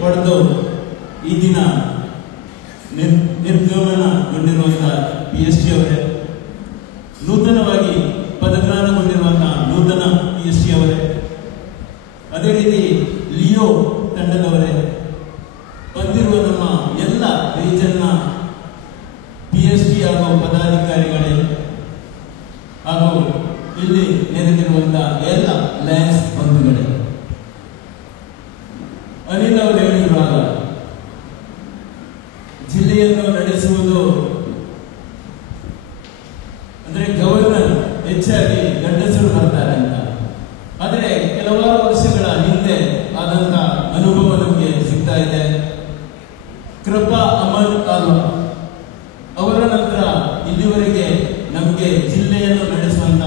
ಪಡೆದು ಈ ದಿನ ನಿರ್ಗಮನಗೊಂಡಿರುವಂತಹ PST ಅವರೇ, ನೂತನವಾಗಿ ಪದಗ್ರಹಣಗೊಂಡಿರುವಂತಹ ನೂತನ PST ಅವರೇ, ಅದೇ ರೀತಿ ಲಿಯೋ ತಂಡದವರೇ, ಬಂದಿರುವ ನಮ್ಮ ಎಲ್ಲ ರೀಜನ್ನ PST ಹಾಗೂ ಪದಾಧಿಕಾರಿಗಳೇ ಹಾಗೂ ಇಲ್ಲಿ ನೆರೆದಿರುವಂತಹ ಎಲ್ಲ ಲಯನ್ಸ್ ಬಂಧುಗಳೇ, ಅನಿಲ್ ಅವರು ಹೇಳಿರುವಾಗ ಜಿಲ್ಲೆಯನ್ನು ನಡೆಸುವುದು ಅಂದ್ರೆ ಗವರ್ನರ್ ಹೆಚ್ಚಾಗಿ ಗಂಡಸರು ಬರ್ತಾರೆ ಅಂತ. ಆದರೆ ಕೆಲವಾರು ವರ್ಷಗಳ ಹಿಂದೆ ಆದಂತ ಅನುಭವ ನಮಗೆ ಸಿಗ್ತಾ ಇದೆ. ಕೃಪಾ ಅಮನ್ ಆಲ್ವಾ ಅವರ ನಂತರ ಇಲ್ಲಿವರೆಗೆ ನಮಗೆ ಜಿಲ್ಲೆಯನ್ನು ನಡೆಸುವಂತ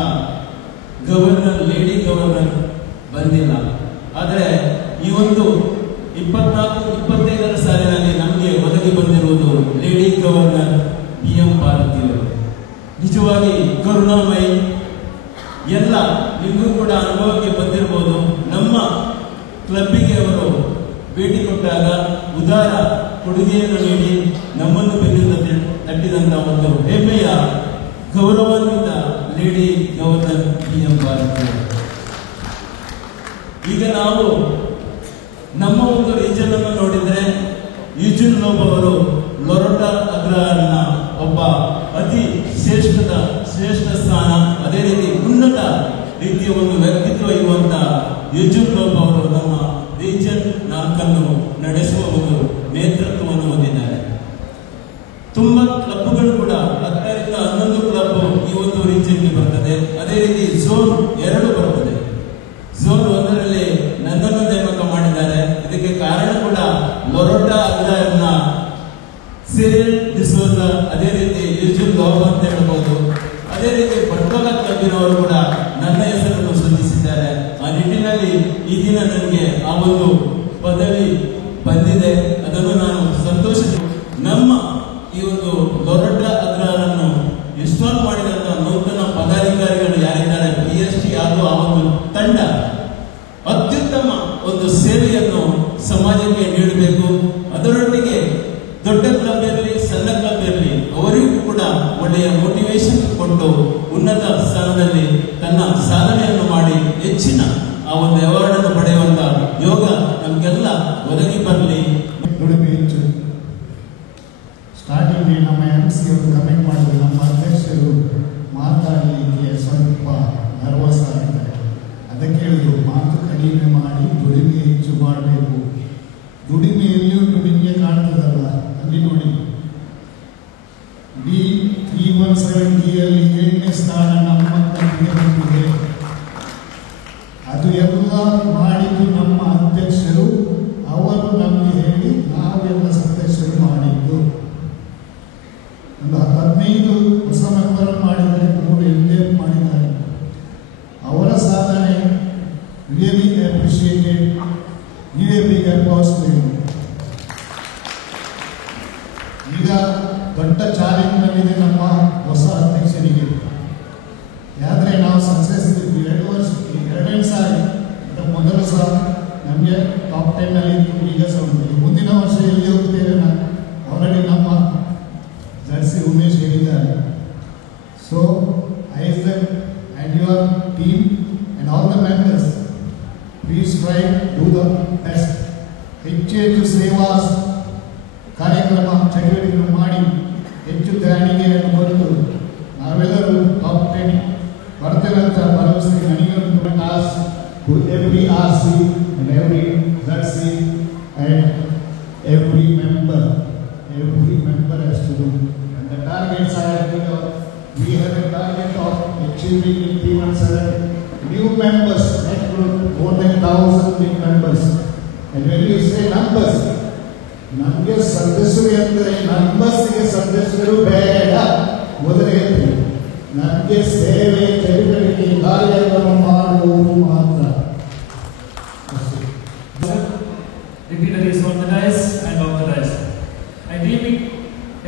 ಗವರ್ನರ್, ಲೇಡಿ ಗವರ್ನರ್ ಬಂದಿಲ್ಲ. ಆದರೆ ಈ ಒಂದು 24-25ರ ಸಾಲಿನಲ್ಲಿ ನಮಗೆ ಒದಗಿ ಬಂದಿರುವುದು ಲೇಡಿ ಗವರ್ನರ್ PM ಭಾರತಿ ಅವರು. ನಿಜವಾಗಿ ಕರುಣಾಮಯಿ. ಎಲ್ಲ ನಿಮಗೂ ಕೂಡ ಅನುಭವಕ್ಕೆ ಬಂದಿರಬಹುದು. ನಮ್ಮ ಕ್ಲಬ್ಬಿಗೆ ಅವರು ಭೇಟಿ ಕೊಟ್ಟಾಗ ಉದಾರ ಕೊಡುಗೆಯನ್ನು ನೀಡಿ ನಮ್ಮನ್ನು ಬೆನ್ನಿಂದ ತಟ್ಟಿದಂತ ಒಂದು ಹೆಮ್ಮೆಯ ಗೌರವಾನ್ವಿತ ಲೇಡಿ ಗವರ್ನರ್ PM ಭಾರತಿ. ಈಗ ನಾವು ನಮ್ಮ ಒಂದು ರೀಜನ್ ಅನ್ನು ನೋಡಿದ್ರೆ ಯೂಜಿನ್ ಲೋಬ್ ಅವರು ಲೊರೊಟಾ ಅಗ್ರಹಾರನ ಒಬ್ಬ ಅತಿ ಶ್ರೇಷ್ಠ ಸ್ಥಾನ, ಅದೇ ರೀತಿ ಉನ್ನತ ರೀತಿಯ ಒಂದು ವ್ಯಕ್ತಿತ್ವ ಇರುವಂತ ಯೂಜಿನ್ ಲೋಬ್ ಅವರು ನಮ್ಮ ರೀಜನ್ 4 ನಡೆಸುವ ಒಂದು ನೇತೃತ್ವವನ್ನು ಹೊಂದಿದ್ದಾರೆ. ತುಂಬಾ ಕ್ಲಬ್ಗಳು ಕೂಡ 10ರಿಂದ 11 ಕ್ಲಬ್ ಈ ಒಂದು ರೀಜನ್ಗೆ ಬರ್ತದೆ. ಅದೇ ರೀತಿ ಝೋನ್ 2 ಬರ್ತದೆ. ಝೋನ್ 1ರಲ್ಲಿ ನನ್ನನ್ನು ನೇಮಕ ಮಾಡಿದ್ದಾರೆ. ಇದಕ್ಕೆ ಕಾರಣ ಕೂಡ ಲೊರೊಟಾ ಅಗ್ರಹಾರನ ಸಿರಿಲ್ ಡಿಸೋಜ, ಅದೇ ರೀತಿ ಯೂಜಿನ್ ಲೋಬ್ ಅಂತ ಹೇಳ್ಬೋದು. ಅದೇ ರೀತಿ ಬಂಟ್ವಾಳ ಕ್ಲಬ್ಬಿನವರು ಕೂಡ ನನ್ನ ಹೆಸರನ್ನು ಸೂಚಿಸಿದ್ದಾರೆ. ಆ ನಿಟ್ಟಿನಲ್ಲಿ ಈ ದಿನ ನನಗೆ ಆ ಒಂದು ಪದವಿ ಬಂದಿದೆ. ಅದನ್ನು ನಾನು ಸಂತೋಷ. ನಮ್ಮ ಈ ಒಂದು ಲೊರೊಟಾ ಅಗ್ರಹಾರನ್ನು ಇನ್ಸ್ಟಾಲ್ ಮಾಡಿದಂತ ನೂತನ ಪದಾಧಿಕಾರಿಗಳು ಯಾರಿದ್ದಾರೆ, PST ಹಾಗೂ ಆ ಒಂದು ತಂಡ ಅತ್ಯುತ್ತಮ ಒಂದು ಸೇವೆಯನ್ನು ಸಮಾಜಕ್ಕೆ ನೀಡಬೇಕು. ಅದರೊಟ್ಟಿಗೆ ದೊಡ್ಡ ಕ್ಲಬ್ ಇರಲಿ ಸಣ್ಣ ಕ್ಲಬ್ ಇರಲಿ ಅವರಿಗೂ ಕೂಡ ಒಳ್ಳೆಯ ಮೋಟಿವೇಶನ್ ಕೊಟ್ಟು ಉನ್ನತ ಸ್ಥಾನದಲ್ಲಿ ತನ್ನ ಸಾಧನೆಯನ್ನು ಮಾಡಿ ಹೆಚ್ಚಿನ ಆ ಒಂದು ಅವಾರ್ಡ್ ಅನ್ನು ಪಡೆಯುವಂತ ಯೋಗ ನಮಗೆಲ್ಲ ಒದಗಿ ಬರಲಿ. ದುಡಿಮೆ ಹೆಚ್ಚು. ಸ್ಟಾರ್ಟಿಂಗ್ ನಮ್ಮ MC ಅವರು ಕಮೆಂಟ್ ಮಾಡಿದ್ರು, ನಮ್ಮ ಅಧ್ಯಕ್ಷರು ಮಾತಾಡಲಿಕ್ಕೆ ಸ್ವಲ್ಪ ನರ್ವಸ್ ಆಗಿದ್ದಾರೆ. ಅದಕ್ಕೆ ಹೇಳಿದ್ರು, ಮಾತು ಕಡಿಮೆ ಮಾಡಿ ದುಡಿಮೆ ಹೆಚ್ಚು ಮಾಡಬೇಕು. ದುಡಿಮೆ ಎಲ್ಲಿ ಉಂಟು ನಿಮಗೆ ಕಾಣ್ತದಲ್ಲ, ಅಲ್ಲಿ ನೋಡಿ D317ಯಲ್ಲಿ 7ನೇ ಸ್ಥಾನ ನಮ್ಮ ತಂಡಕ್ಕೆ ಬಂದಿದೆ. ಅದು ಎಲ್ಲ ಮಾಡಿದ್ದು ನಮ್ಮ ಅಧ್ಯಕ್ಷರು. ಅವರು ನಮಗೆ ಹೇಳಿ ನಾವೆಲ್ಲ ಸದಸ್ಯರು ಮಾಡಿದ್ದು. ಒಂದು 15 ಹೊಸ ಮೆಂಬರ್ ಮಾಡಿದರೆ 3 ಇಲ್ಲೇ ಮಾಡಿದ್ದಾರೆ. ಅವರ ಸಾಧನೆ really appreciated. give a big applause to him. ಈಗ ದೊಡ್ಡ ಚಾಲೆಂಜ್ ಬಂದಿದೆ ನಮ್ಮ ಹೊಸ ಅಧ್ಯಕ್ಷರಿಗೆ. ಯಾದ್ರೆ ನಾವು ಸಕ್ಸಸ್ ಇದ್ವಿ 2 ಸಾರಿ. ಮೊದಲು ಸಹ ನಮಗೆ ಟಾಪ್ 10 ಅಲ್ಲಿ ಈಗ ಸಹ ಉಂಟು. ಮುಂದಿನ ವರ್ಷ ಎಲ್ಲಿ ಹೋಗ್ತೇವೆ ಆಲ್ರೆಡಿ ನಮ್ಮ ಜರ್ಸಿ ಉಮೇಶ್ ಹೇಳಿದ್ದಾರೆ. So Isaac and your team and all the members, please try do the best. ಹೆಚ್ಚು ಸೇವಾ ಕಾರ್ಯಕ್ರಮ ಚಟುವಟಿಕೆಗಳು ಮಾಡಿ ಹೆಚ್ಚು ದಾನಿಗೆಯನ್ನು ಕೊಟ್ಟು ನಾವೆಲ್ಲರೂ ಟಾಪ್ 10 ಬರ್ತೇವೆ ಅಂತ ಭರವಸೆ ನನಗೊಂದು. Toss to every RC and every jersey and every member has to do. And the targets are, we have a target of achieving in T17 new members, more than 1,000 new members. And when you say numbers, ನಮಗೆ ಸದಸ್ಯರು ಅಂದರೆ ನಂಬರ್ಸ್ಗೆ ಸದಸ್ಯರು ಬೇಡ. ಮೊದಲೇ ಹೇಳ್ತೀವಿ, ನಮಗೆ ಸೇವೆ ಚಟುವಟಿಕೆ ಕಾರ್ಯಕ್ರಮ ಮಾಡುವುದು ಮಾತ್ರ. Dignitaries on the dais and off the dais, I deem it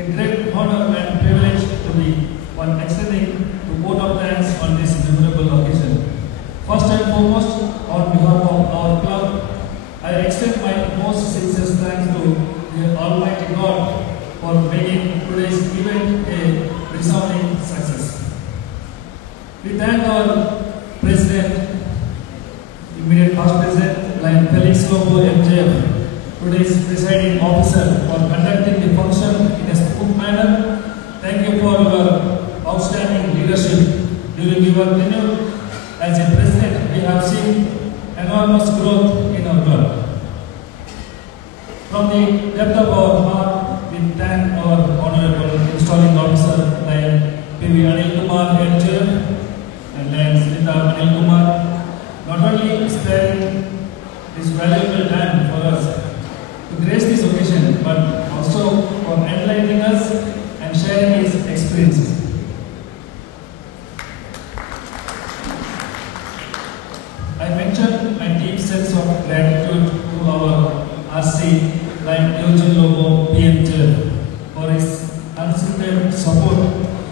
a great honor and privilege to be one extending to vote of thanks on this memorable occasion. First and foremost, on behalf of our club, I extend my most sincere thanks to the Almighty God for making today's event a resounding success. We thank our President, immediate past President, Lion Felix Lobo MJF, today's presiding officer, for conducting the function in a smooth manner. Thank you for your outstanding leadership during your tenure as a president. We have seen enormous growth in our club. From the depth of our heart, we thank our honorable installing officer, Lion PV Anil Kumar MJF and Lion Srita Anil Kumar, not only sparing his valuable time for us to grace this occasion, but also for enlightening us and sharing his experiences. I mention my deep sense of gratitude to our RC, Lion Eugene Lobo PMJF, for his unstinted support,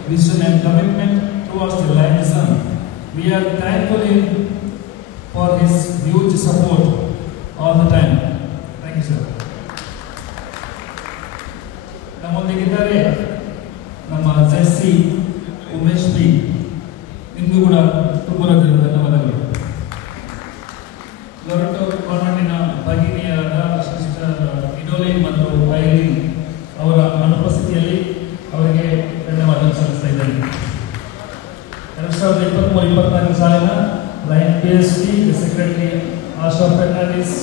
vision and commitment towards the Lionism. We are thankful for his huge support all the time. Thank you, sir. ನಮ್ಮೊಂದಿಗಿದ್ದಾರೆ ನಮ್ಮ Jessie Umesh B. ನಿಮಗೂ ಕೂಡ ತುಂಬ ಧನ್ಯವಾದಗಳು. ಲೊರಟೋ ಕಾನ್ವೆಂಟಿನ ಭಗಿನಿಯರಾದ sister ಇಡೋಲಿನ್ ಮತ್ತು Irene ಅವರ ಅನುಪಸ್ಥಿತಿಯಲ್ಲಿ ಅವರಿಗೆ ಧನ್ಯವಾದ ಸಲ್ಲಿಸ್ತಾ ಇದ್ದಾರೆ. 2023-24 ಸಾಲಿನ lion PST secretary Asha Fernandes,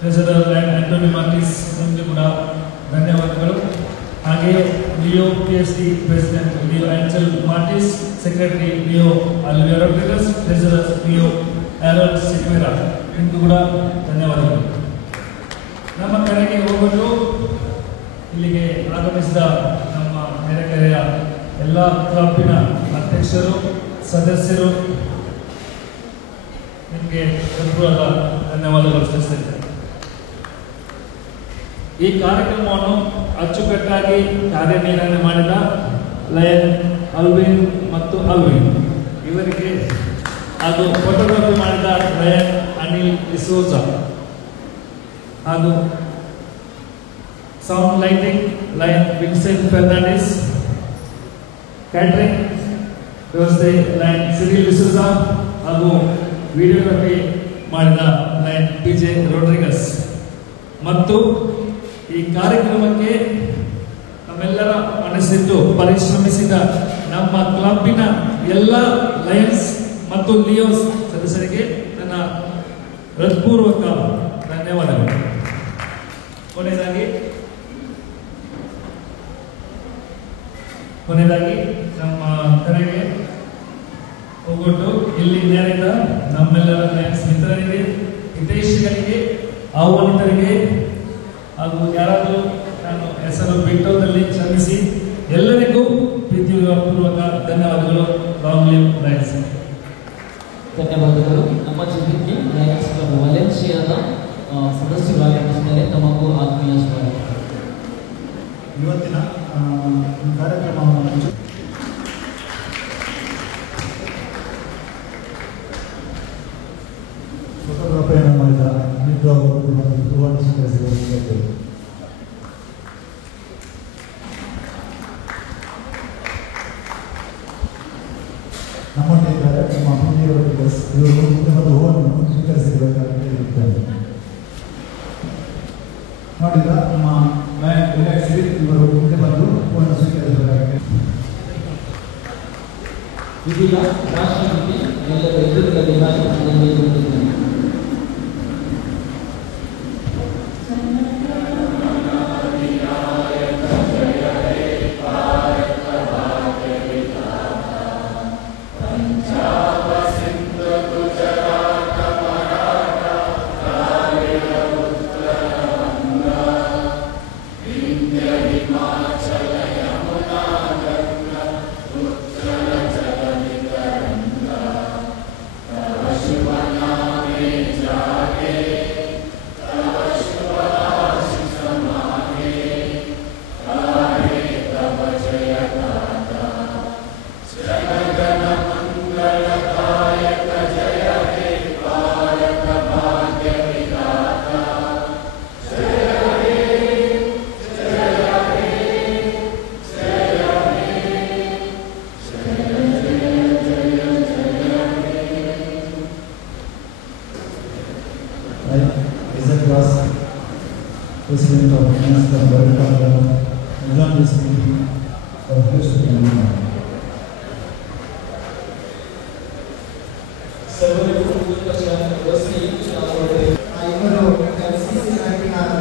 treasurer lion Antony Martis, ನಿಮಗೆ ಕೂಡ ಧನ್ಯವಾದಗಳು. ಹಾಗೆ Leo PST president Leo Angel Martis, secretary Leo Alvia Rodrigues, treasurer Leo Aaron Sequeira, ನಿಮಗೂ ಕೂಡ ಧನ್ಯವಾದಗಳು. ನಮ್ಮ ಕರೆಗೆ ಹೋಗಲು ಇಲ್ಲಿಗೆ ಆಗಮಿಸಿದ ನಮ್ಮ ನೆರೆಕೆರೆಯ ಎಲ್ಲ ಕ್ಲಬ್ಬಿನ ಅಧ್ಯಕ್ಷರು, ಸದಸ್ಯರು, ನಿಮಗೆ ಹೃದಯದ ಧನ್ಯವಾದಗಳು ಸಲ್ಲಿಸುತ್ತೇನೆ. ಈ ಕಾರ್ಯಕ್ರಮವನ್ನು ಅಚ್ಚುಕಟ್ಟಾಗಿ ಕಾರ್ಯನಿರ್ವಹಣೆ ಮಾಡಿದ ಲಯನ್ ಅಲ್ವಿನ್ ಮತ್ತು ಅಲ್ವಿನ್ ಇವರಿಗೆ, ಹಾಗೂ ಫೋಟೋಗ್ರಫಿ ಮಾಡಿದ ಲಯನ್ ಅನಿಲ್ ಡಿಸೋಜಾ, ಹಾಗೂ Sound lighting, Lion Vincent Fernandez. Catering, ವ್ಯವಸ್ಥೆ ಲೈನ್ ಸಿರಿಲ್ ಡಿಸೂಜಾ ಹಾಗೂ ವಿಡಿಯೋಗ್ರಫಿ ಮಾಡಿದ ಲೈನ್ PJ ರೋಡ್ರಿಗಸ್. ಮತ್ತು ಈ ಕಾರ್ಯಕ್ರಮಕ್ಕೆ ನಮ್ಮೆಲ್ಲರ ಮನಸ್ಸಿಟ್ಟು ಪರಿಶ್ರಮಿಸಿದ ನಮ್ಮ ಕ್ಲಬ್ಬಿನ ಎಲ್ಲ ಲಯನ್ಸ್ ಮತ್ತು ಲಿಯೋಸ್ ಸದಸ್ಯರಿಗೆ ನನ್ನ ಹೃತ್ಪೂರ್ವಕ ಧನ್ಯವಾದಗಳು. ಕೊನೆಯದಾಗಿ ನಮ್ಮ ಕರೆಗೆ ಹೋಗ್ಬಿಟ್ಟು ಇಲ್ಲಿ ನೇರಿದ ನಮ್ಮೆಲ್ಲರ ಮಿತ್ರರಿಗೆ, ಹಿತೈಷಿಗಳಿಗೆ, ಆಹ್ವಾನಿತರಿಗೆ ಹಾಗೂ ಯಾರಾದರೂ ನಾನು ಹೆಸರು ಬಿಟ್ಟೋದಲ್ಲಿ ಕ್ಷಮಿಸಿ ಎಲ್ಲರಿಗೂ ಪ್ರೀತಿಪೂರ್ವಕ ಧನ್ಯವಾದಗಳು. Long live Lions. ಧನ್ಯವಾದಗಳು. ನಮ್ಮ ಜೊತೆಗೆ ಲಯನ್ಸ್ ಕ್ಲಬ್ ವಲೆನ್ಸಿಯಾದ ಸದಸ್ಯರಾಗಿದ್ದಾರೆ. ತಮಗೂ ಆತ್ಮೀಯ ಸ್ವಾಗತ. ಇವತ್ತಿನ ಕಾರ್ಯಕ್ರಮವನ್ನು ಫೋಟೋಗ್ರಾಫಿಯನ್ನು ಮಾಡಿದ ಅಮಿತ್ ಅವರು ಸುವರ್ಣ ಸ್ವೀಕರಿಸಿದರು. ನಮ್ಮೊಟ್ಟಿದ್ದಾರೆ ನಮ್ಮ ಅಭಿನಯವರು ಇವರು ಒಂದು ಹೂವನ್ನು ಸ್ವೀಕರಿಸಿರಬೇಕಾಗಿ ಹೇಳಿದ್ದಾರೆ. ನೋಡಿದ ನಮ್ಮ ಇವರು ಮುಂದೆ ಬಂದು ಹೂವನ್ನು ಸ್ವೀಕರಿಸಬೇಕಾಗಿ. ಇದೀಗ ರಾಷ್ಟ್ರಪತಿ ಎಲ್ಲರ ಎದುರುಗಡೆ ಕಾರ್ಯಕ್ರಮದಲ್ಲಿ ಬಂದಿದ್ದೇನೆ. President of Finance Club, join this meeting of Houston and Lima.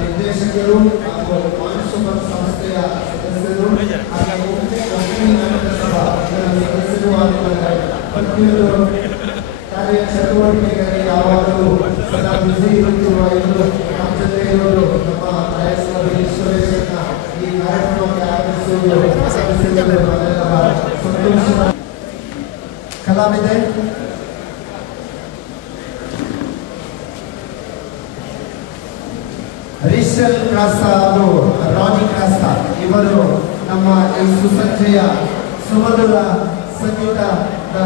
ನಿರ್ದೇಶಕರು ಹಾಗೂ ಮಾನಸೋಪರ್ ಸಂಸ್ಥೆಯ ಸದಸ್ಯರು ಹಾಗೂ ಸದಸ್ಯರು ಪ್ರತಿಯೊಂದು ಕಾರ್ಯ ಚಟುವಟಿಕೆಗಳಿಗೆ ಯಾವಾಗಲೂ ಸದಾ ಬ್ಯುಸಿ ಇರುತ್ತಿರುವ ಇವರು ನಮ್ಮ ಜೊತೆ ಇರೋರು ನಮ್ಮ ಈಶ್ವರೇಶ್ವರನ ಈ ಕಾರ್ಯಕ್ರಮಕ್ಕೆ ಆಗಮಿಸುವುದು ಸಂತೋಷ. ಕಲಾವಿದೆ ರಿಷಲ್ ಕ್ರಾಸ್ತಾ ಹಾಗೂ ರಾನಿ ಕ್ರಾಸ್ತಾ ಇವರು ನಮ್ಮ ಈ ಸುಸಂಜೆಯ ಸುಮಧುರ ಸಂಗೀತದ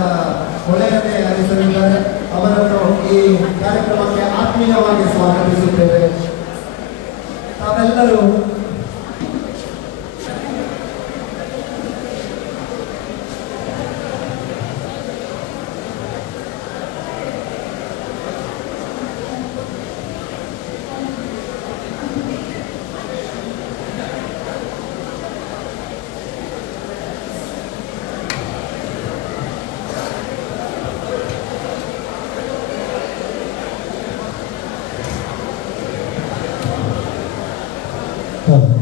ಹೊಳೆಯನ್ನೇ ಹರಿಸಲಿದ್ದಾರೆ. ಅವರನ್ನು ಈ ಕಾರ್ಯಕ್ರಮಕ್ಕೆ ಆತ್ಮೀಯವಾಗಿ ಸ್ವಾಗತಿಸುತ್ತೇವೆ. ತಾವೆಲ್ಲರೂ Well,